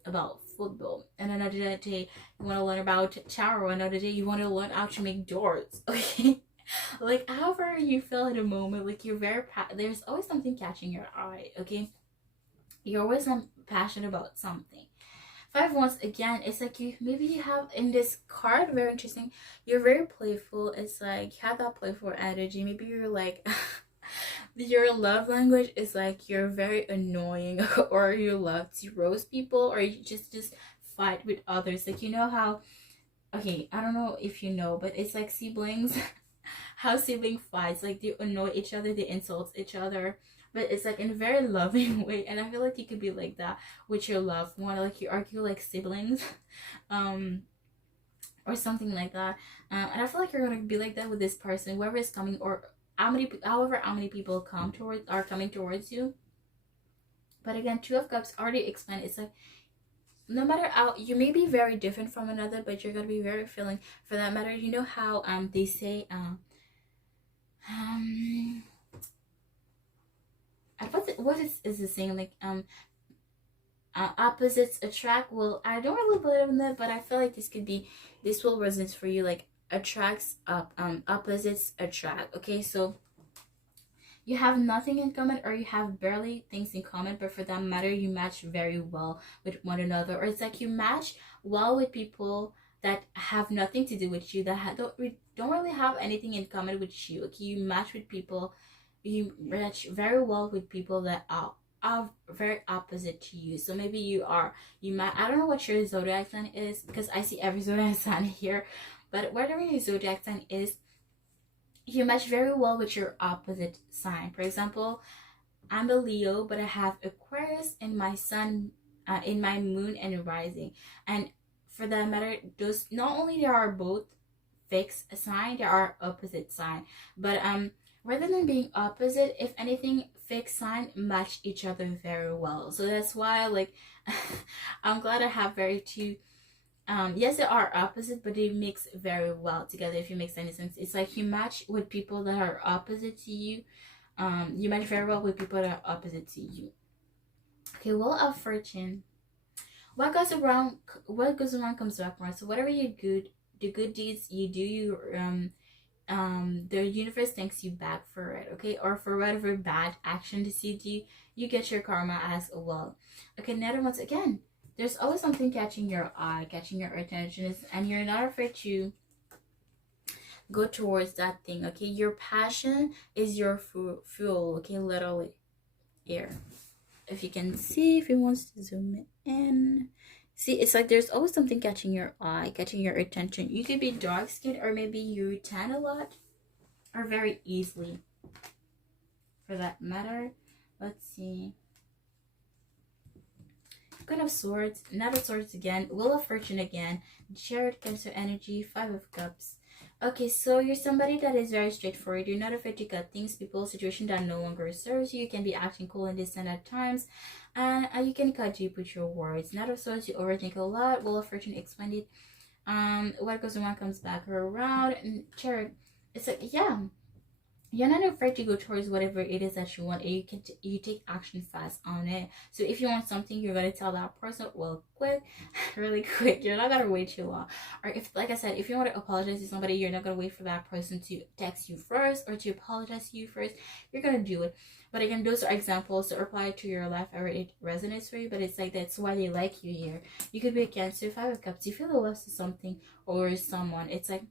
about football, and another day you want to learn about tarot, another day you want to learn how to make doors. Okay, like however you feel at the moment, like you're very there's always something catching your eye. Okay, you're always passionate about something. 5 Wands again, it's like you have in this card, very interesting, you're very playful. It's like you have that playful energy. Maybe you're like your love language is like you're very annoying, or you love to roast people, or you just fight with others. Like, you know how, okay, I don't know if you know, but it's like siblings how sibling fights, like they annoy each other, they insult each other, but it's like in a very loving way. And I feel like you could be like that with your loved one, like you argue like siblings or something like that. And I feel like you're gonna be like that with this person, whoever is coming, or however many people are coming towards you. But again, 2 of Cups already explained. It's like no matter how you may be very different from another, but you're gonna be very filling. For that matter, you know how they say what is the saying, like opposites attract. Well, I don't really believe in that, but I feel like this will resonate for you. Like opposites attract. Okay, so you have nothing in common, or you have barely things in common, but for that matter you match very well with one another. Or it's like you match well with people that have nothing to do with you, that don't really have anything in common with you. Okay, you match very well with people that are very opposite to you. So maybe you might, I don't know what your zodiac sign is, because I see every zodiac sign here, but whatever your zodiac sign is, you match very well with your opposite sign. For example, I'm a Leo, but I have Aquarius in my sun, in my moon and rising. And for that matter, those not only there are both fixed sign, there are opposite sign. But rather than being opposite, if anything, fixed sign match each other very well. So that's why, like, I'm glad I have very two. Yes, they are opposite, but they mix very well together. If it makes any sense, it's like you match with people that are opposite to you. You match very well with people that are opposite to you. Okay, Wheel of Fortune. What goes around, what goes around comes back around. So whatever you good, the good deeds you do, you the universe thanks you back for it. Okay, or for whatever bad action deceived you, you get your karma as well. Okay, now once again, there's always something catching your eye, catching your attention, and you're not afraid to go towards that thing. Okay, your passion is your fuel. Okay, literally here, if you can see, if you want to zoom in, see, it's like there's always something catching your eye, catching your attention. You could be dark skinned, or maybe you tan a lot, or very easily, for that matter. Let's see. Queen of Swords, Knight of Swords again, Wheel of Fortune again, Chariot, Cancer energy, Five of Cups. Okay, so you're somebody that is very straightforward. You're not afraid to cut things, people, situation that no longer serves you. You can be acting cool and distant at times, and you can cut deep with your words. Knight of Swords, you overthink a lot. Wheel of Fortune, explained it. What goes around comes back around. And Chariot, it's like, yeah, you're not afraid to go towards whatever it is that you want, and you take action fast on it. So if you want something, you're gonna tell that person, well, quick, really quick. You're not gonna wait too long. Or if, like I said, if you want to apologize to somebody, you're not gonna wait for that person to text you first or to apologize to you first. You're gonna do it. But again, those are examples to apply to your life or it resonates for you. But it's like, that's why they like you here. You could be a Cancer, Five of Cups. You feel the love to something or someone. It's like,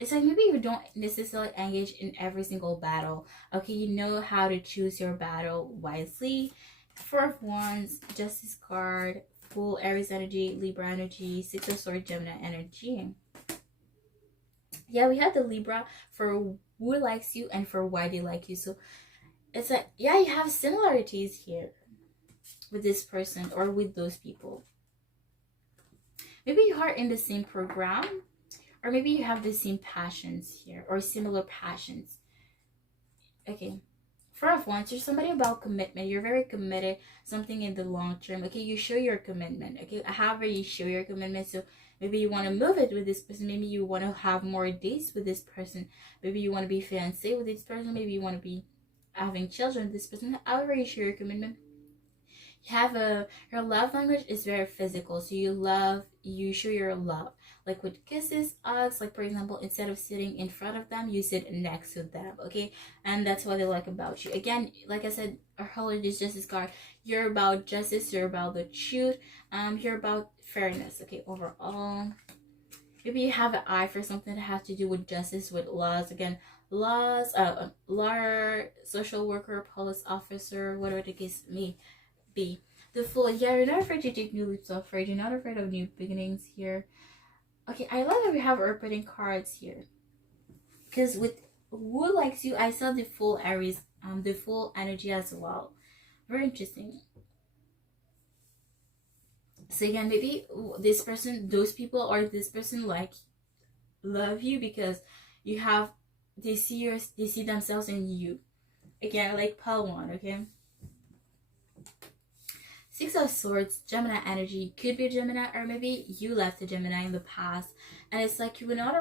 it's like maybe you don't necessarily engage in every single battle. Okay, you know how to choose your battle wisely. Four of Wands, Justice card, Full Aries energy, Libra energy, Six of Swords, Gemini energy. Yeah, we had the Libra for who likes you and for why they like you. So it's like, yeah, you have similarities here with this person or with those people. Maybe you are in the same program, or maybe you have the same passions here, or similar passions. Okay. Four of Wands, you're somebody about commitment. You're very committed, something in the long term. Okay, you show your commitment. Okay, however you show your commitment. So maybe you want to move it with this person. Maybe you want to have more dates with this person. Maybe you want to be fiancé with this person. Maybe you want to be having children with this person. However you show your commitment. You have your love language is very physical. So you show your love. Like with kisses, hugs, like for example, instead of sitting in front of them, you sit next to them, okay? And that's what they like about you. Again, like I said, this Justice card, you're about justice, you're about the truth, you're about fairness, okay, overall. Maybe you have an eye for something that has to do with justice, with laws, again, laws, lawyer, social worker, police officer, whatever the case may be. The Fool, yeah, you're not afraid to take new leaps of faith, you're not afraid of new beginnings here. Okay, I love that we have opening cards here. Because with who likes you, I saw the Full Aries, the Full energy as well. Very interesting. So again, maybe this person, those people, or this person love you because you have, they see themselves in you. Again, like Pile 1, okay? Six of Swords, Gemini energy, could be a Gemini, or maybe you left a Gemini in the past, and it's like you're not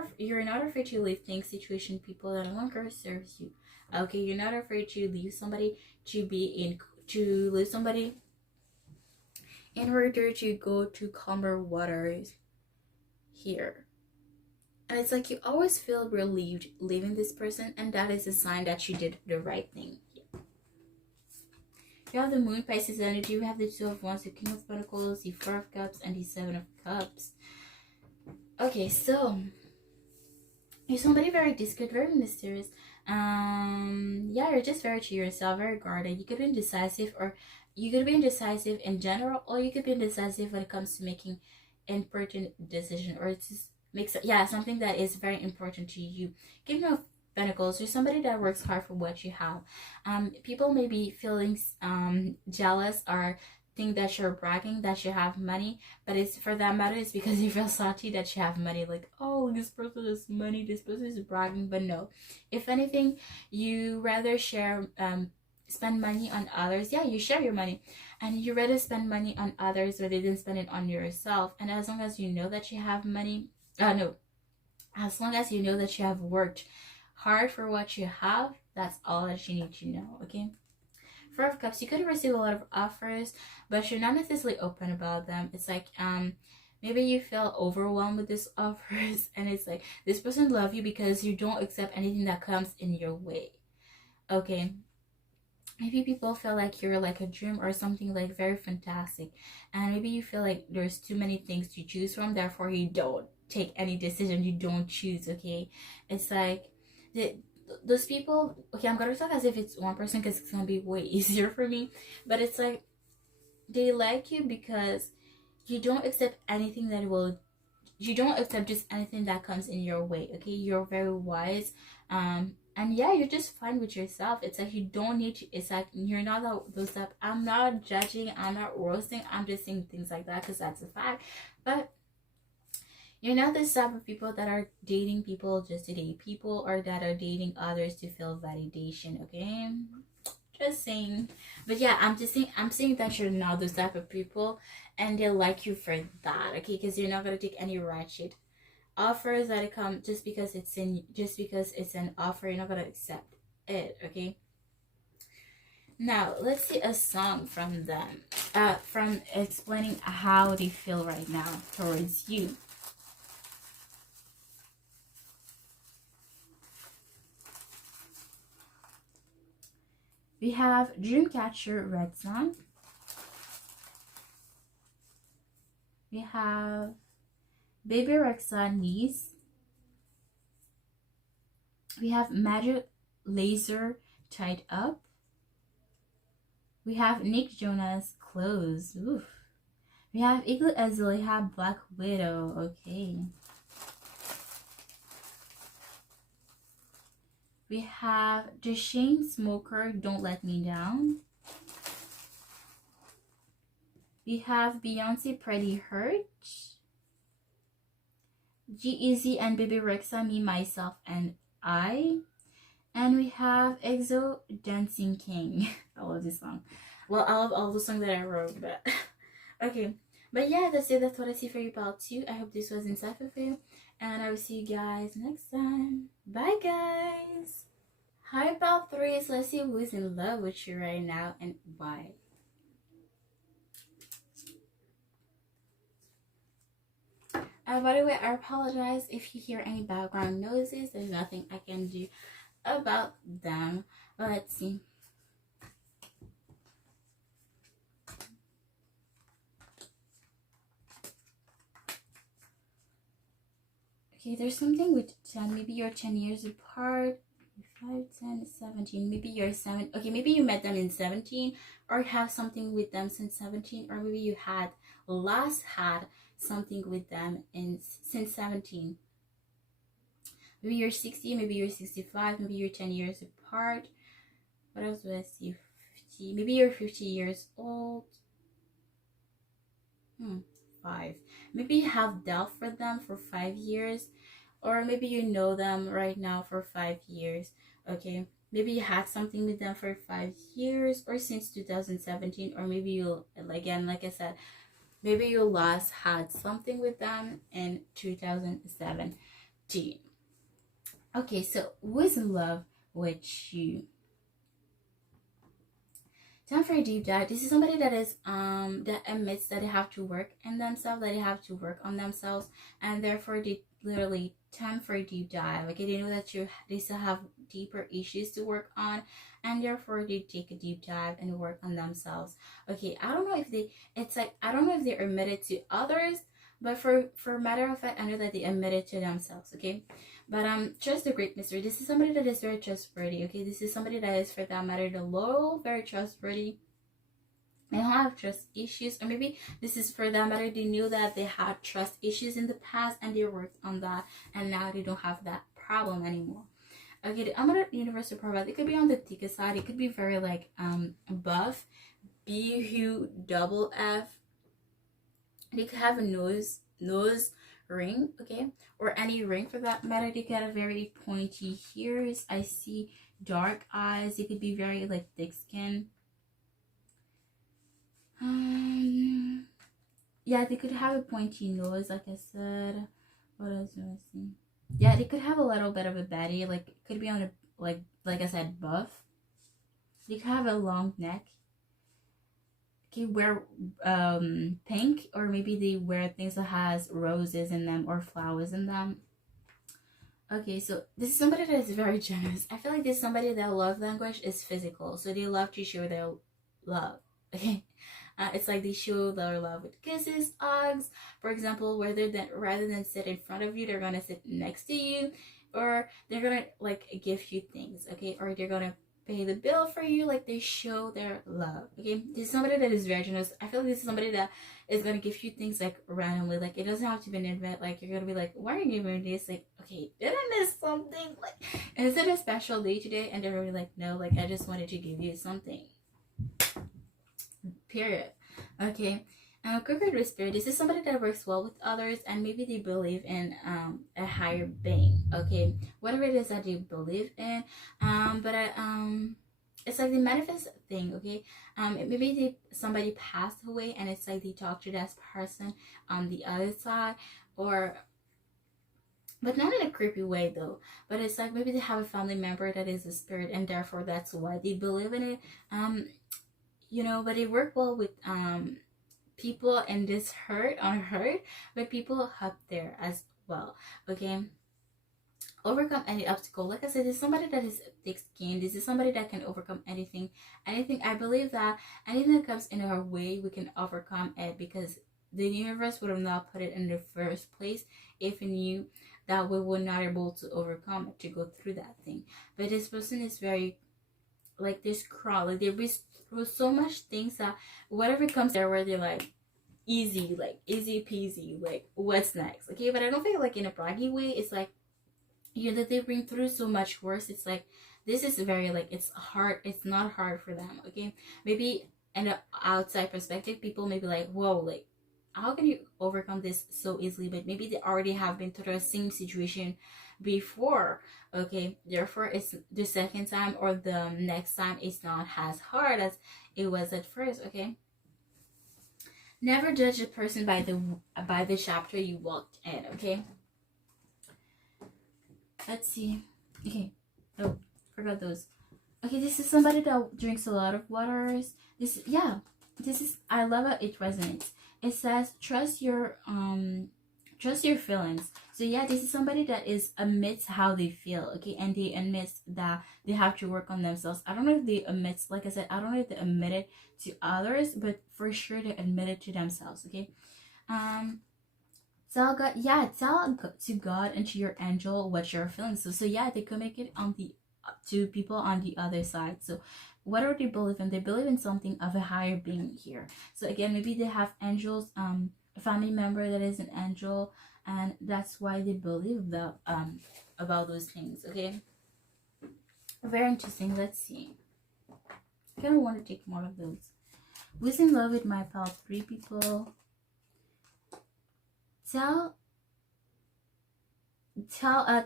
afraid to leave things, situation, people that no longer serves you. Okay, you're not afraid to leave somebody, to leave somebody in order to go to calmer waters here. And it's like you always feel relieved leaving this person, and that is a sign that you did the right thing. You have the Moon, Pisces energy. We have the Two of Wands, the King of Pentacles, the Four of Cups, and the Seven of Cups. Okay, so you're somebody very discreet, very mysterious. Yeah, you're just very to yourself, very guarded. You could be indecisive, or you could be indecisive in general, or you could be indecisive when it comes to making important decision, or it's just makes it, yeah, something that is very important to you. King of Pentacles, you're somebody that works hard for what you have. People may be feeling jealous or think that you're bragging that you have money, but it's, for that matter, it's because you feel salty that you have money. Like, oh, this person has money, this person is bragging. But no, if anything, you rather share, spend money on others. Yeah, you share your money, and you rather spend money on others rather than spend it on yourself. And as long as you know that you have money, no, as long as you know that you have worked hard for what you have, that's all that you need to know. Okay. Four of Cups, you could receive a lot of offers, but you're not necessarily open about them. It's like, maybe you feel overwhelmed with these offers, and it's like, this person loves you because you don't accept anything that comes in your way. Okay. Maybe people feel like you're like a dream or something like very fantastic, and maybe you feel like there's too many things to choose from, therefore you don't take any decision, you don't choose. Okay. It's like, those people, okay, I'm gonna talk as if it's one person because it's gonna be way easier for me, but it's like, they like you because you don't accept anything that will, you don't accept just anything that comes in your way. Okay, you're very wise, and yeah, you're just fine with yourself. It's like, you don't need to, it's like, you're not those type, I'm not judging, I'm not roasting, I'm just saying things like that because that's a fact. But you're not this type of people that are dating people just to date people, or that are dating others to feel validation. Okay, just saying. But yeah, I'm saying that you're not those type of people, and they like you for that. Okay, because you're not gonna take any ratchet offers that come just because it's an offer. You're not gonna accept it. Okay. Now let's see a song from them, from explaining how they feel right now towards you. We have Dreamcatcher, Red Sun. We have Baby Rexa, Niece. We have Magic Laser, Tied Up. We have Nick Jonas, Close. Oof. We have Eagle Azalea, Black Widow. Okay. We have The Shane Smoker, Don't Let Me Down. We have Beyonce, Pretty Hurt. G-Eazy and Baby Rexa, Me, Myself, and I. And we have EXO, Dancing King. I love this song. Well, I love all the songs that I wrote, but okay. But yeah, that's it. That's what I see for you, pal 2. I hope this was insightful for you, and I will see you guys next time. Bye, guys. Hi, pal 3s. Let's see who is in love with you right now and why. By the way, I apologize if you hear any background noises. There's nothing I can do about them. But let's see. Okay, there's something with 10. Maybe you're 10 years apart. 5, 10, 17. Maybe you're 7. Okay, maybe you met them in 17, or have something with them since 17, or maybe you had last had something with them since 17. Maybe you're 60, maybe you're 65, maybe you're 10 years apart. What else do I see? 50. Maybe you're 50 years old. 5. Maybe you have dealt for them for 5 years, or maybe you know them right now for 5 years. Okay, maybe you had something with them for 5 years, or since 2017, or maybe you, again, like I said, maybe you last had something with them in 2017. Okay, so who is in love with you? Time for a deep dive. This is somebody that is that admits that they have to work in themselves, that they have to work on themselves, and therefore they literally time for a deep dive. Okay, they know that they still have deeper issues to work on, and therefore they take a deep dive and work on themselves. Okay, I don't know if I don't know if they're admitted to others, but for matter of fact, I know that they admitted to themselves. Okay, but trust the great mystery. This is somebody that is very trustworthy. Okay, this is somebody that is, for that matter, the loyal, very trustworthy. They don't have trust issues, or maybe this is for that matter, they knew that they had trust issues in the past and they worked on that, and now they don't have that problem anymore. Okay, the Amulet Universal Provide, it could be on the thicker side, it could be very like buff, BUFF. They could have a nose ring, okay, or any ring for that matter. They could have very pointy ears. I see dark eyes. They could be very like thick skin. Yeah, they could have a pointy nose, like I said. What else do I see? Yeah, they could have a little bit of a belly, like it could be on a like I said, buff. They could have a long neck. Okay, wear pink, or maybe they wear things that has roses in them or flowers in them. Okay, so this is somebody that is very generous. I feel like this is somebody that love language is physical, so they love to show their love. Okay, it's like they show their love with kisses, hugs. For example, rather than sit in front of you, they're gonna sit next to you, or they're gonna like give you things. Okay, or they're gonna pay the bill for you. Like they show their love. Okay, this is somebody that is very generous. I feel like this is somebody that is gonna give you things like randomly. Like it doesn't have to be an event. Like you're gonna be like, why are you giving me this? Like, okay, did I miss something? Like, is it a special day today? And they're really like, no, like I just wanted to give you something. Period. Okay. Co-create with spirit. This is somebody that works well with others, and maybe they believe in a higher being. Okay, whatever it is that you believe in. But it's like the manifest thing. Okay. Maybe somebody passed away, and it's like they talk to that person on the other side, or but not in a creepy way though. But it's like maybe they have a family member that is a spirit, and therefore that's why they believe in it. You know, but they work well with people in this unhurt, but people up there as well. Okay, overcome any obstacle. Like I said, this is somebody that is thick skinned. This is somebody that can overcome anything. I believe that anything that comes in our way, we can overcome it, because the universe would have not put it in the first place if it knew that we were not able to overcome it, to go through that thing. But this person is very like this crowd, like they read through so much things that whatever comes there, where they're like easy peasy, like what's next. Okay, but I don't think like in a braggy way. It's like, you know, that they bring through so much worse. It's like this is very like, it's hard, it's not hard for them. Okay, maybe in an outside perspective, people may be like, whoa, like how can you overcome this so easily? But maybe they already have been through the same situation before. Okay, therefore it's the second time or the next time it's not as hard as it was at first. Okay, never judge a person by the chapter you walked in. Okay, let's see. Okay, oh, forgot those. Okay, this is somebody that drinks a lot of waters. This is, I love how it resonates. It says trust your feelings. So yeah, this is somebody that is admits how they feel. Okay, and they admit that they have to work on themselves. I don't know if they admit, like I said, I don't know if they admit it to others, but for sure they admit it to themselves. Okay, tell God, tell to God and to your angel what you're feeling. So yeah, they communicate on the to people on the other side. So whatever they believe in, they believe in something of a higher being here. So again, maybe they have angels, a family member that is an angel, and that's why they believe that about those things. Okay, very interesting. Let's see, I kind of want to take more of those. Who's in love with my pal? 3 people.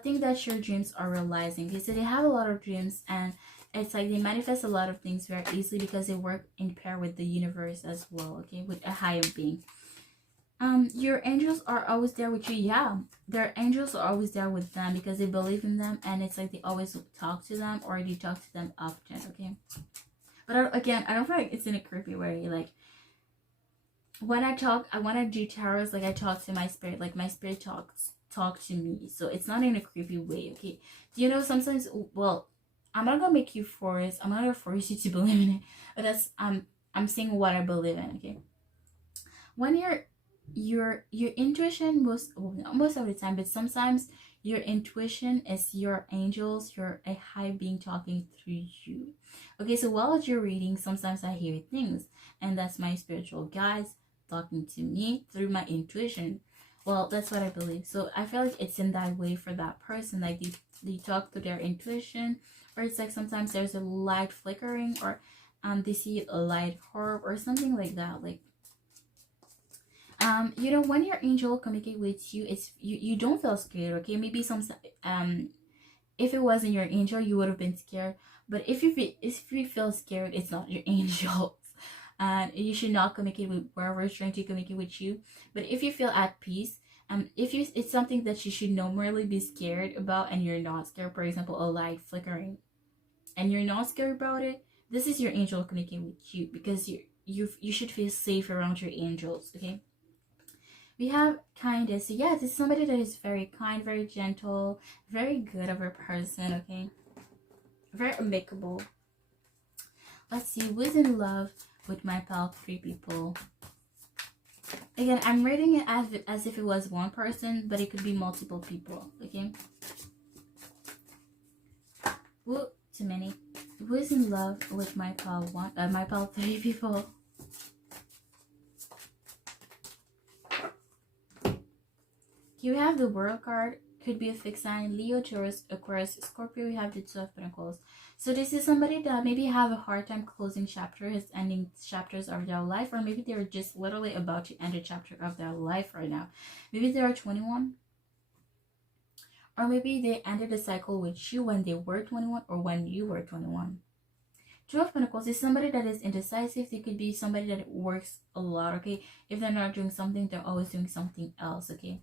Think that your dreams are realizing. Okay, so they have a lot of dreams, and it's like they manifest a lot of things very easily because they work in pair with the universe as well. Okay, with a higher being. Your angels are always there with you. Yeah, their angels are always there with them because they believe in them, and it's like they always talk to them, or they talk to them often. Okay, but again, I don't feel like it's in a creepy way. Like when I do tarots, like I talk to my spirit, like my spirit talk to me. So it's not in a creepy way. Okay, do you know sometimes? Well, I'm not gonna make you force. I'm not gonna force you to believe in it, but that's I'm saying what I believe in. Okay, when your intuition most of the time, but sometimes Your intuition is your angels, you're a high being talking through you. Okay, so while you're reading, sometimes I hear things, and that's my spiritual guides talking to me through my intuition. Well, that's what I believe. So I feel like it's in that way for that person. Like they talk to their intuition, or it's like sometimes there's a light flickering, or they see a light orb or something like that. Like you know, when your angel communicate with you, it's you don't feel scared. Okay, maybe some if it wasn't your angel, you would have been scared. But if you feel scared, it's not your angel. And you should not communicate with whoever is trying to communicate with you. But if you feel at peace, if you it's something that you should normally be scared about, and you're not scared, for example, a light flickering, and you're not scared about it, this is your angel communicating with you, because you should feel safe around your angels. Okay, we have kindness. So yeah, this is somebody that is very kind, very gentle, very good of a person. Okay, very amicable. Let's see, who is in love with my pal 3 people. Again, I'm reading it as if it was one person, but it could be multiple people. Okay, who too many. Who is in love with my pal 1? My pal 3 people. Here we have the World card. Could be a fixed sign: Leo, Taurus, Aquarius, Scorpio. We have the 2 of Pentacles. So this is somebody that maybe have a hard time closing chapters, ending chapters of their life, or maybe they're just literally about to end a chapter of their life right now. Maybe they are 21, or maybe they ended the cycle with you when they were 21, or when you were 21. 2 of Pentacles is somebody that is indecisive. They could be somebody that works a lot. Okay, if they're not doing something, they're always doing something else. Okay,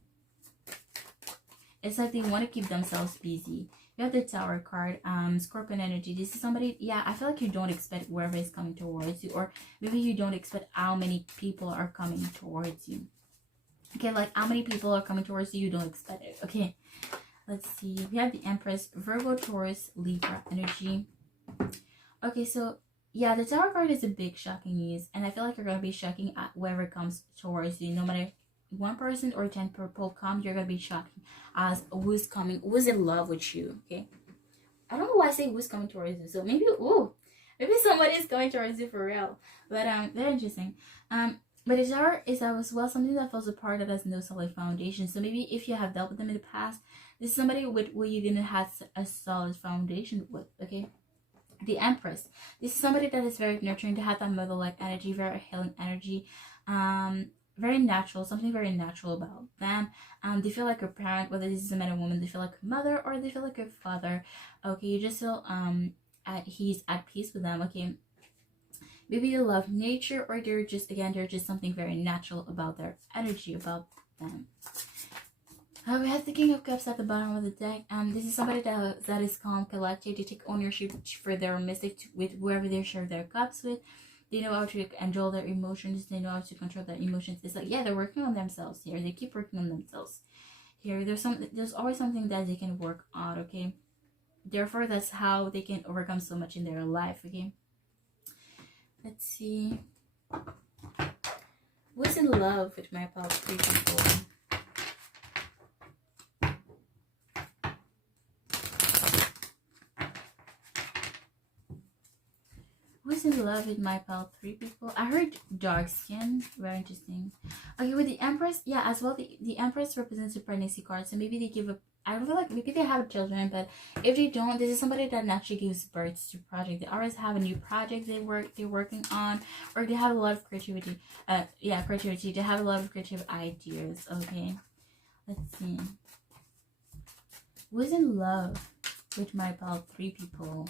it's like they want to keep themselves busy. You have the Tower card, Scorpion energy. This is somebody, yeah, I feel like you don't expect whoever is coming towards you, or maybe you don't expect how many people are coming towards you. Okay, like how many people are coming towards you, you don't expect it. Okay, let's see. We have the Empress, Virgo, Taurus, Libra energy. Okay, so yeah, the Tower card is a big shocking news, and I feel like you're going to be shocking at whoever comes towards you. No matter 1 person or 10 people come, you're gonna be shocked as who's coming, who's in love with you. Okay, I don't know why I say who's coming towards you. So maybe maybe somebody is coming towards you for real. But very interesting. But the Tower is as well something that falls apart, that has no solid foundation. So maybe if you have dealt with them in the past, this is somebody with who you didn't have a solid foundation with. Okay, the Empress. This is somebody that is very nurturing. They have that mother-like energy, very healing energy. Very natural, something very natural about them. They feel like a parent, whether this is a man or woman. They feel like a mother, or they feel like a father. Okay, you just feel he's at peace with them. Okay, maybe they love nature, or they're just something very natural about their energy, about them. We have the King of Cups at the bottom of the deck. This is somebody that is calm, collected. They take ownership for their mistakes with whoever they share their cups with. They know how to control their emotions. They know how to control their emotions. It's like, yeah, they're working on themselves here. They keep working on themselves here. There's always something that they can work on. Okay, therefore that's how they can overcome so much in their life. Okay, let's see. Who's in love with my pal 3 people? Who's in love with my pal 3 people? I heard dark skin. Very interesting. Okay, with the Empress, yeah, as well, the Empress represents the pregnancy card. So maybe they give up. I don't feel like maybe they have children, but if they don't, this is somebody that naturally gives birth to project. They always have a new project they're working on, or they have a lot of creativity. Creativity. They have a lot of creative ideas. Okay, let's see. Who's in love with my pal 3 people?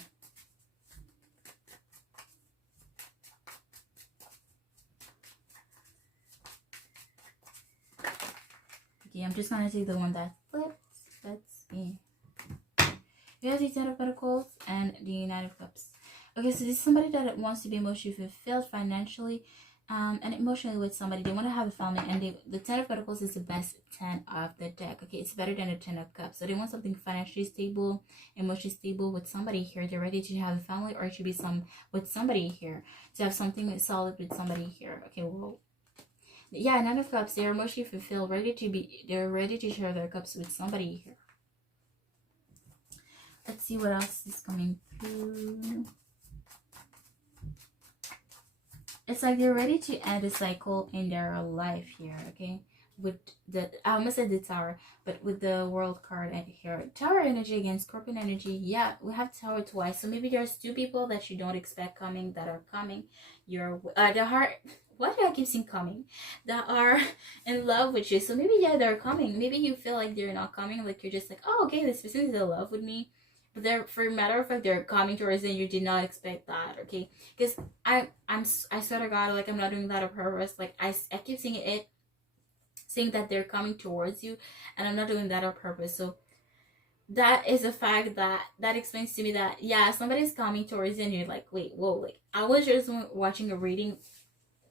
Okay, I'm just gonna take the one that flips. Let's see. We have the 10 of Pentacles and the 9 of Cups. Okay, so this is somebody that wants to be emotionally fulfilled financially, and emotionally with somebody. They want to have a family, and the 10 of Pentacles is the best 10 of the deck. Okay, it's better than the 10 of Cups. So they want something financially stable, emotionally stable with somebody here. They're ready to have a family, or it should be with somebody here to have something solid with somebody here. Okay, well. Yeah, 9 of Cups, they're emotionally fulfilled, they're ready to share their cups with somebody here. Let's see what else is coming through. It's like they're ready to end a cycle in their life here, okay? With the, I almost said the Tower, but with the World card and here, Tower energy against Scorpion energy. Yeah, we have Tower twice, so maybe there's two people that you don't expect coming that are coming. Your the heart. Why do I keep saying coming? That are in love with you. So maybe yeah, they're coming. Maybe you feel like they're not coming. Like you're just like, oh, okay, this person is in love with me. But they're, for a matter of fact, they're coming towards you and you did not expect that, okay? Because I swear to God, like I'm not doing that on purpose. Like I keep saying that they're coming towards you, and I'm not doing that on purpose. So that is a fact that explains to me that yeah, somebody's coming towards you and you're like, wait, whoa, like I was just watching a reading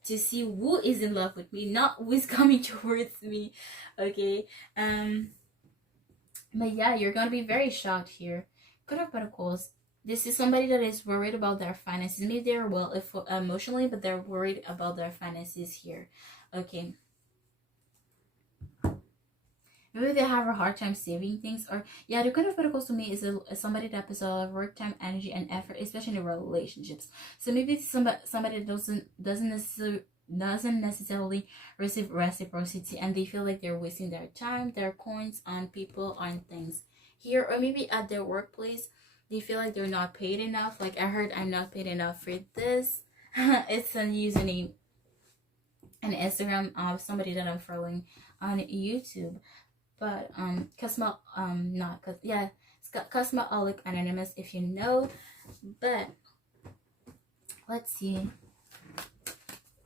to see who is in love with me, not who is coming towards me, okay? But yeah, you're gonna be very shocked here. Could of Pentacles. This is somebody that is worried about their finances. Maybe they're well emotionally, but they're worried about their finances here. Okay. Maybe they have a hard time saving things, or yeah, the Queen of Pentacles to me is somebody that puts a lot of work, time, energy, and effort, especially in relationships. So maybe somebody that doesn't necessarily receive reciprocity, and they feel like they're wasting their time, their coins on people, on things here, or maybe at their workplace they feel like they're not paid enough. Like I heard, I'm not paid enough for this. It's a username and Instagram of somebody that I'm following on YouTube. But Cosmo not cause yeah, Cosmoholic Anonymous if you know. But let's see,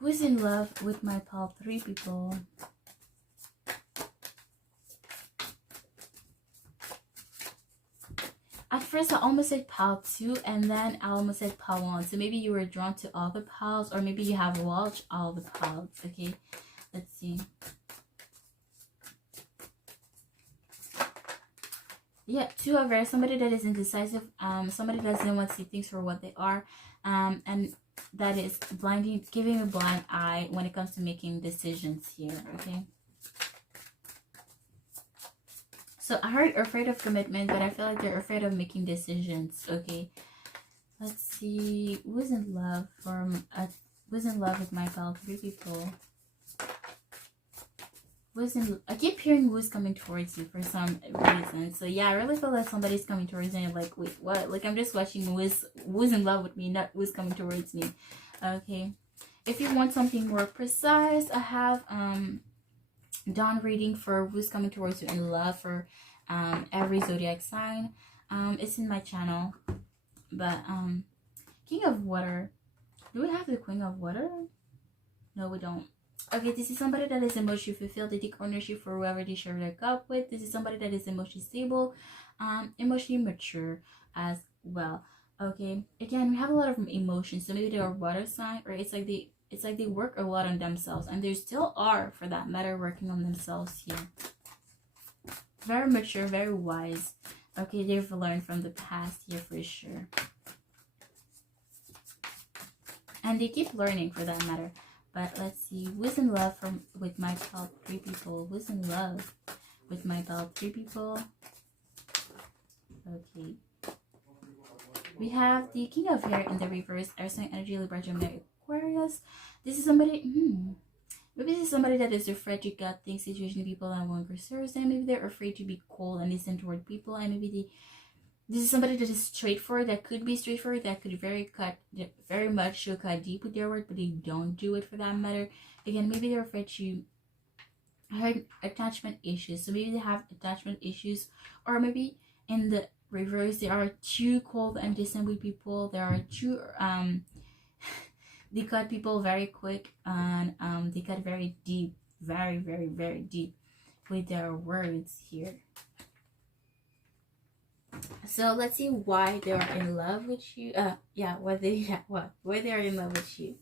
who's in love with my pile 3 people? At first I almost said pile 2 and then I almost said pile 1. So maybe you were drawn to all the piles, or maybe you have watched all the piles. Okay, let's see. Yeah, 2 are very somebody that is indecisive, somebody that doesn't want to see things for what they are, and that is blinding, giving a blind eye when it comes to making decisions here. Okay, so I heard afraid of commitment, but I feel like they're afraid of making decisions. Okay, let's see, who's in love who's in love with my pile 3 people? I keep hearing who's coming towards you for some reason. So yeah, I really feel like somebody's coming towards you and you're like, wait, what? Like I'm just watching who's in love with me, not who's coming towards me. Okay. If you want something more precise, I have done reading for who's coming towards you in love for every zodiac sign. It's in my channel. But King of Water. Do we have the Queen of Water? No, we don't. Okay, this is somebody that is emotionally fulfilled. They take ownership for whoever they share their cup with. This is somebody that is emotionally stable, emotionally mature as well. Okay, again, we have a lot of emotions. So maybe they're a water sign, or it's like they work a lot on themselves, and they still are, for that matter, working on themselves here. Very mature, very wise. Okay, they've learned from the past here for sure, and they keep learning for that matter. But let's see, who's in love with my pile 3 people? Who's in love with my pile 3 people? Okay. We have the King of Hair in the reverse, Air sign energy, Libra, Gemini, Aquarius. This is somebody, maybe this is somebody that is afraid to gut things, situation, people, and won't resource them. Maybe they're afraid to be cold and distant toward people, and maybe this is somebody that is straightforward, that could be straightforward, that could very much show cut deep with their word, but they don't do it for that matter. Again, maybe they're afraid to have attachment issues. So maybe they have attachment issues, or maybe in the reverse, they are too cold and distant with people. They are too they cut people very quick, and they cut very deep, very, very, very deep with their words here. So let's see why they are in love with you. Why they are in love with you.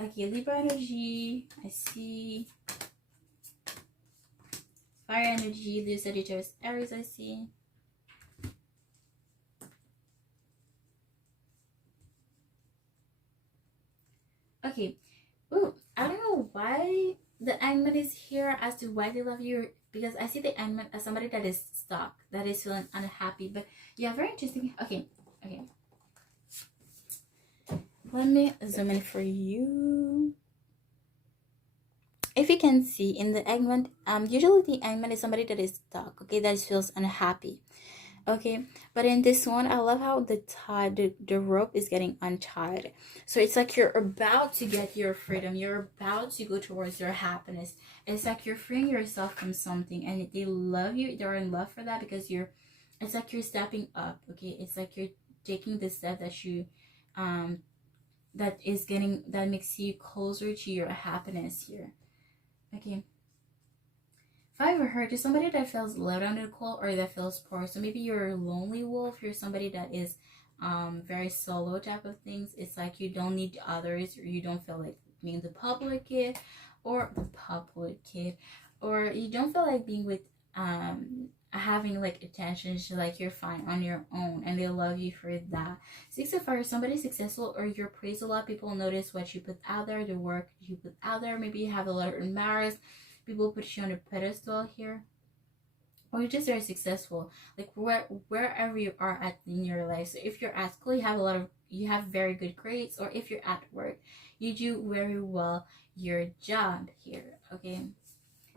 Okay, Libra energy. I see fire energy. Leo, Sagittarius, Aries. I see. Okay. Ooh, I don't know why the Hangman is here as to why they love you. because I see the Hangman as somebody that is stuck, that is feeling unhappy. But yeah, very interesting. Okay, let me zoom in for you. If you can see in the Hangman, usually the Hangman is somebody that is stuck, okay, that feels unhappy. Okay, but in this one, I love how the rope is getting untied. So it's like you're about to get your freedom, you're about to go towards your happiness. It's like you're freeing yourself from something, and they love you, they're in love for that, because it's like you're stepping up. Okay, it's like you're taking the step that you that makes you closer to your happiness here. Okay, if I ever heard, you're somebody that feels left on the cold or that feels poor. So maybe you're a lonely wolf. You're somebody that is very solo type of things. It's like you don't need others, or you don't feel like being the public kid, or you don't feel like being with having like attention. So like you're fine on your own, and they love you for that. 6 of Fire, somebody successful, or you're praised a lot. People notice what you put out there, the work you put out there. Maybe you have a lot of admirers. People put you on a pedestal here, or you're just very successful, like wherever you are at in your life. So if you're at school, you have very good grades, or if you're at work, you do very well your job here. Okay,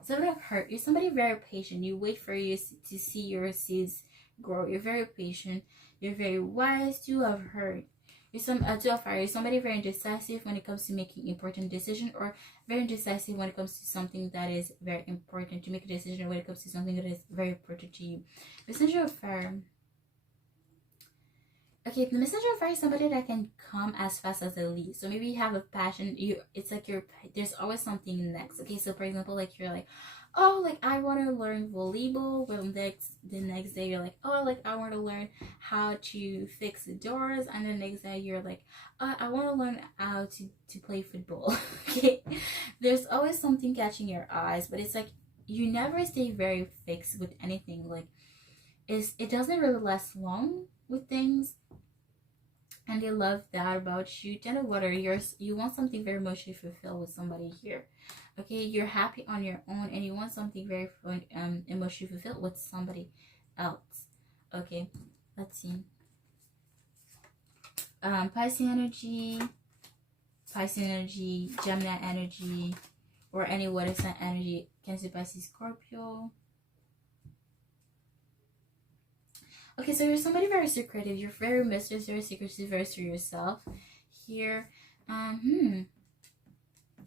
so I've heard you're somebody very patient. You wait for you to see your seeds grow. You're very patient, you're very wise. Two of heard, you're Two of Fire, you're somebody very indecisive when it comes to making important decisions, or very indecisive when it comes to something that is very important, to make a decision when it comes to something that is very important to you. Messenger of Fire. Okay, the Messenger of Fire is somebody that can come as fast as they leave. So maybe you have a passion, it's like there's always something next. Okay, so for example, like you're like, oh, like I want to learn volleyball. Well, the next day you're like, oh, like I want to learn how to fix the doors, and the next day you're like, I want to learn how to play football. Okay, there's always something catching your eyes, but it's like you never stay very fixed with anything. Like it doesn't really last long with things. And they love that about you. Ten of Water, you want something very emotionally fulfilled with somebody here. Okay, you're happy on your own, and you want something very emotionally fulfilled with somebody else. Okay, let's see. Pisces energy, Gemini energy, or any water sign energy. Cancer, Pisces, Scorpio. Okay, so you're somebody very secretive. You're very mysterious, very secretive, very to yourself here.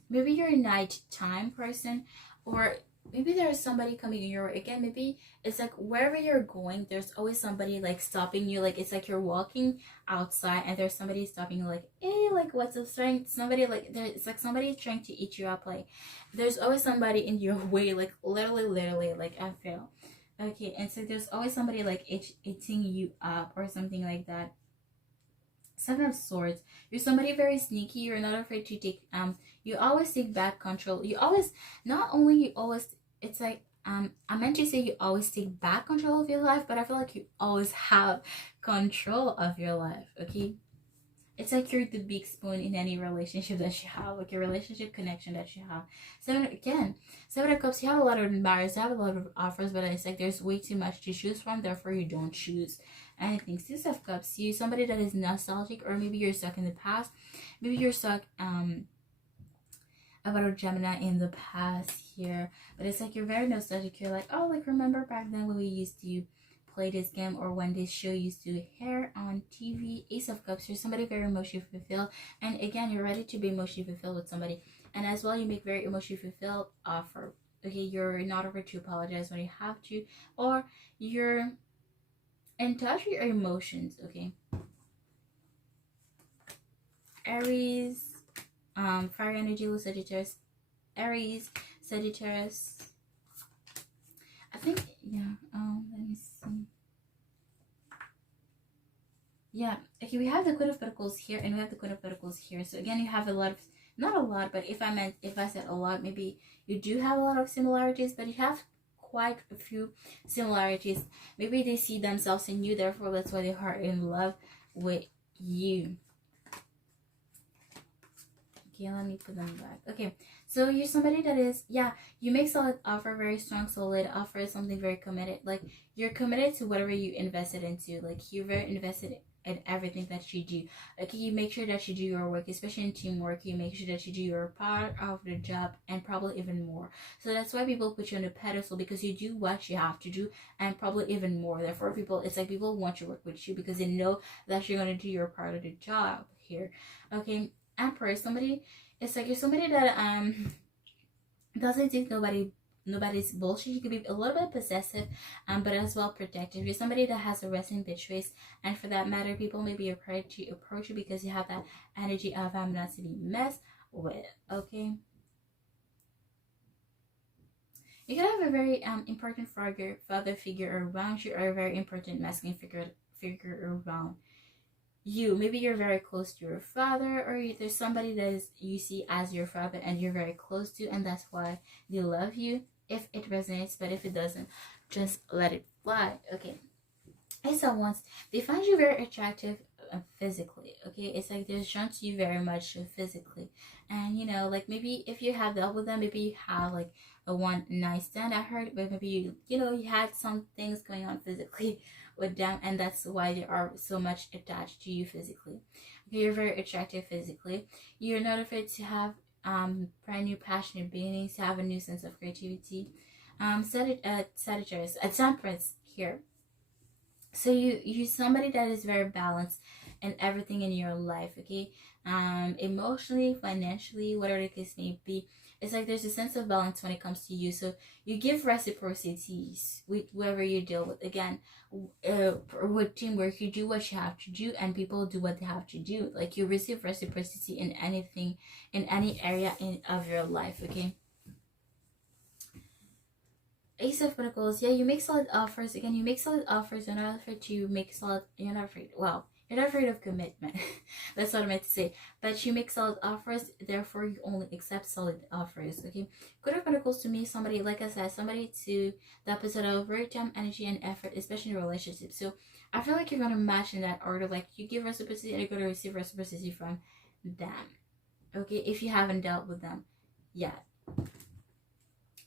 Maybe you're a nighttime person, or maybe there's somebody coming in your way. Again, maybe it's like wherever you're going, there's always somebody like stopping you. Like it's like you're walking outside, and there's somebody stopping you, like, hey, like what's up? Somebody like it's like somebody trying to eat you up. Like there's always somebody in your way. Like literally, like I feel. Okay, and so there's always somebody like eating you up or something like that. 7 of Swords, you're somebody very sneaky. You're not afraid to take you always take back control. It's like I meant to say you always take back control of your life, but I feel like you always have control of your life. Okay, it's like you're the big spoon in any relationship that you have, like your relationship connection that you have. 7 of Cups, you have a lot of admirers, you have a lot of offers, but it's like there's way too much to choose from, therefore you don't choose anything. 6 of Cups, you somebody that is nostalgic, or maybe you're stuck in the past. Maybe you're stuck about a Gemini in the past here, but it's like you're very nostalgic. You're like, oh, like remember back then when we used to play this game, or when this show used to air on TV. Ace of Cups, you're somebody very emotionally fulfilled, and again, you're ready to be emotionally fulfilled with somebody, and as well, you make very emotionally fulfilled offer. Okay, you're not afraid to apologize when you have to, or you're in touch with your emotions. Okay, Aries, fire energy, Sagittarius, Aries, Sagittarius. I think, yeah, let me see. Yeah, okay, we have the Queen of Pentacles here, and we have the Queen of Pentacles here. So again, you have a lot of, not a lot, but if I said a lot, maybe you do have a lot of similarities, but you have quite a few similarities. Maybe they see themselves in you, therefore that's why they are in love with you. Okay, let me put them back. Okay, so you're somebody that is, yeah, you make solid offer, very strong, solid offer, something very committed. Like, you're committed to whatever you invested into. Like, you're very invested in everything that you do. Like, you make sure that you do your work, especially in teamwork. You make sure that you do your part of the job and probably even more. So that's why people put you on a pedestal, because you do what you have to do and probably even more. Therefore, people, it's like people want to work with you because they know that you're going to do your part of the job here. Okay, Emperor, somebody, it's like you're somebody that doesn't take nobody's bullshit. You could be a little bit possessive, but as well protective. You're somebody that has a resting bitch face, and for that matter, people may be afraid to approach you because you have that energy of I'm not to be messed with. Okay, you can have a very important father figure around you, or a very important masculine figure around you. Maybe you're very close to your father, or there's somebody that is you see as your father and you're very close to, and that's why they love you, if it resonates. But if it doesn't, just let it fly. Okay, I saw once they find you very attractive physically. Okay, it's like they're drawn to you very much physically, and you know, like maybe if you have dealt with them, maybe you have like a one night stand, I heard, but maybe you know you had some things going on physically with them, and that's why they are so much attached to you physically. Okay, you're very attractive physically. You're not afraid to have brand new passionate beginnings, to have a new sense of creativity. Sagittarius, temperance here. So you somebody that is very balanced in everything in your life. Okay, emotionally, financially, whatever the case may be, it's like there's a sense of balance when it comes to you. So you give reciprocities with whoever you deal with. Again, with teamwork, you do what you have to do and people do what they have to do. Like, you receive reciprocity in anything, in any area of your life. Okay, Ace of Pentacles, yeah, you make solid offers. Again, you make solid offers. You're not afraid to make solid, you're not afraid, well, you're not afraid of commitment. That's what I meant to say. But you make solid offers, therefore you only accept solid offers. Okay, Good of Pentacles to me, somebody, like I said, somebody to that puts out a very time, energy, and effort, especially in relationships. So I feel like you're gonna match in that order. Like, you give reciprocity and you're gonna receive reciprocity from them. Okay, if you haven't dealt with them yet.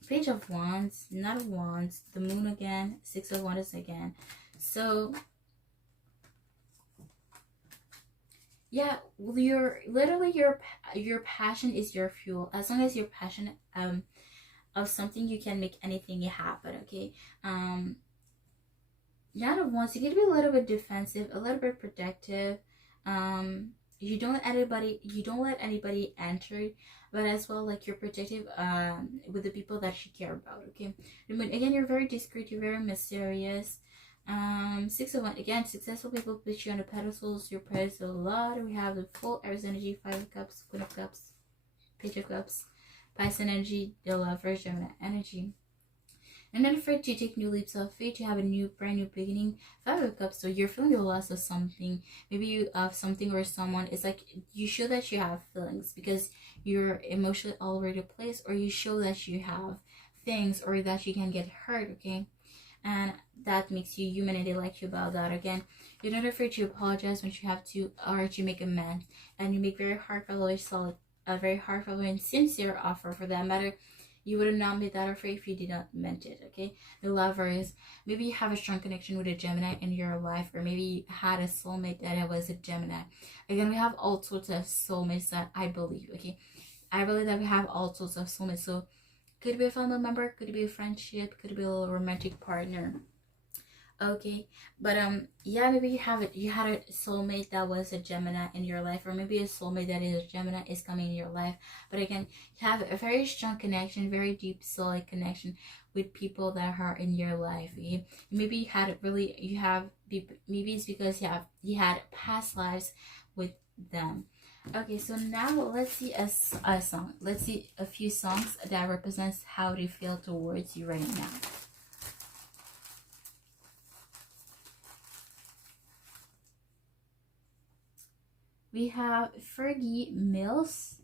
Page of Wands, Knight of Wands, the Moon again, Six of Wands again. So yeah, your passion is your fuel. As long as you're passionate of something, you can make anything happen. Okay, Knight of Wands, you get to be a little bit defensive, a little bit protective. You don't let anybody enter, but as well, like, you're protective with the people that you care about. Okay, again, you're very discreet, you're very mysterious. Six of Wands, again, successful people put you on the pedestals, you're praised a lot. We have the full Aries energy, Five of Cups, Queen of Cups, Page of Cups, Pisces energy, the Lover, Gemini energy. And not afraid to take new leaps of faith, to have a brand new beginning. Five of Cups, so you're feeling the loss of something. Maybe you have something or someone. It's like you show that you have feelings because you're emotionally all over the place, or you show that you have things, or that you can get hurt. Okay, and that makes you human, and they like you about that. Again, you're not afraid to apologize when you have to, or to make amends, and you make very heartfelt, solid, a very heartfelt and sincere offer. For that matter, you would not be that afraid if you did not meant it. Okay, the Lovers, maybe you have a strong connection with a Gemini in your life, or maybe you had a soulmate that was a Gemini. Again, we have all sorts of soulmates that I believe. Okay, I believe that we have all sorts of soulmates. So could be a family member, could be a friendship, could be a little romantic partner. Okay, but yeah, maybe you had a soulmate that was a Gemini in your life, or maybe a soulmate that is a Gemini is coming in your life. But again, you have a very strong connection, very deep, solid connection with people that are in your life. Okay? Maybe maybe it's because you had past lives with them. Okay, so now let's see a song. Let's see a few songs that represents how they feel towards you right now. We have Fergie Mills.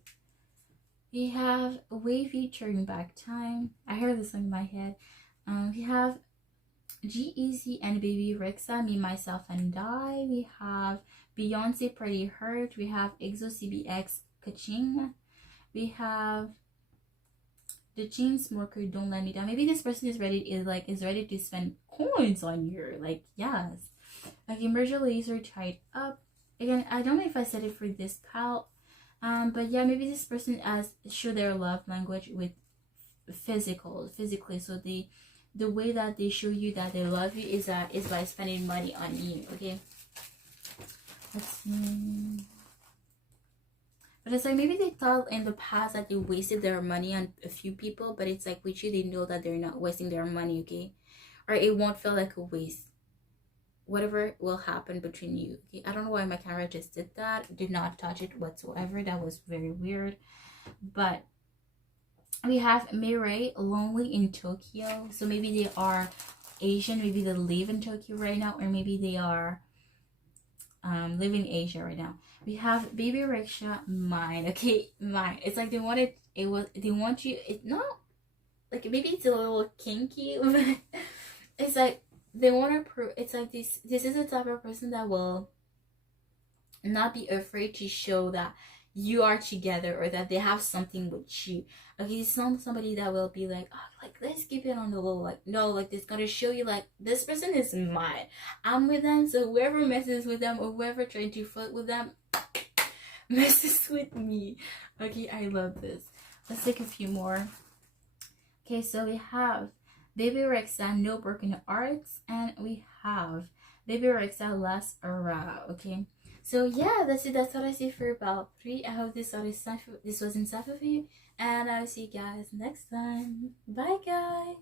We have Wavy Turning Back Time. I heard this song in my head. We have G-Eazy and Baby Rexha, Me, Myself, and I. We have Beyonce, Pretty Hurt. We have EXO, CBX, Kaching. We have the chain smoker, don't let me down. Maybe this person is ready to spend coins on you. Like, yes. Okay, merge laser tied up. Again, I don't know if I said it for this pal. But yeah, maybe this person has show their love language with physically. So the way that they show you that they love you is by spending money on you. Okay. Let's see. But it's like maybe they thought in the past that they wasted their money on a few people, but it's like with you, they know that they're not wasting their money, okay? Or it won't feel like a waste. Whatever will happen between you, okay? I don't know why my camera just did that. Did not touch it whatsoever. That was very weird. But we have Mirai, lonely in Tokyo. So maybe they are Asian. Maybe they live in Tokyo right now, or maybe they are live in Asia right now. We have baby rickshaw, mine. Okay, mine. It's like they want you. It's not like, maybe it's a little kinky, but it's like they want to prove. It's like this is the type of person that will not be afraid to show that you are together or that they have something with you. Okay, it's not somebody that will be like, oh, like, let's keep it on the low. Like, no, like, it's gonna show you like this person is mine. I'm with them, so whoever messes with them or whoever trying to flirt with them messes with me. Okay, I love this. Let's take a few more. Okay, so we have Baby Rexa, no broken hearts, and we have Baby Rexa, last hurrah. Okay, so yeah, that's it. That's what I see for about 3. I hope this was insightful for you, and I'll see you guys next time. Bye, guys.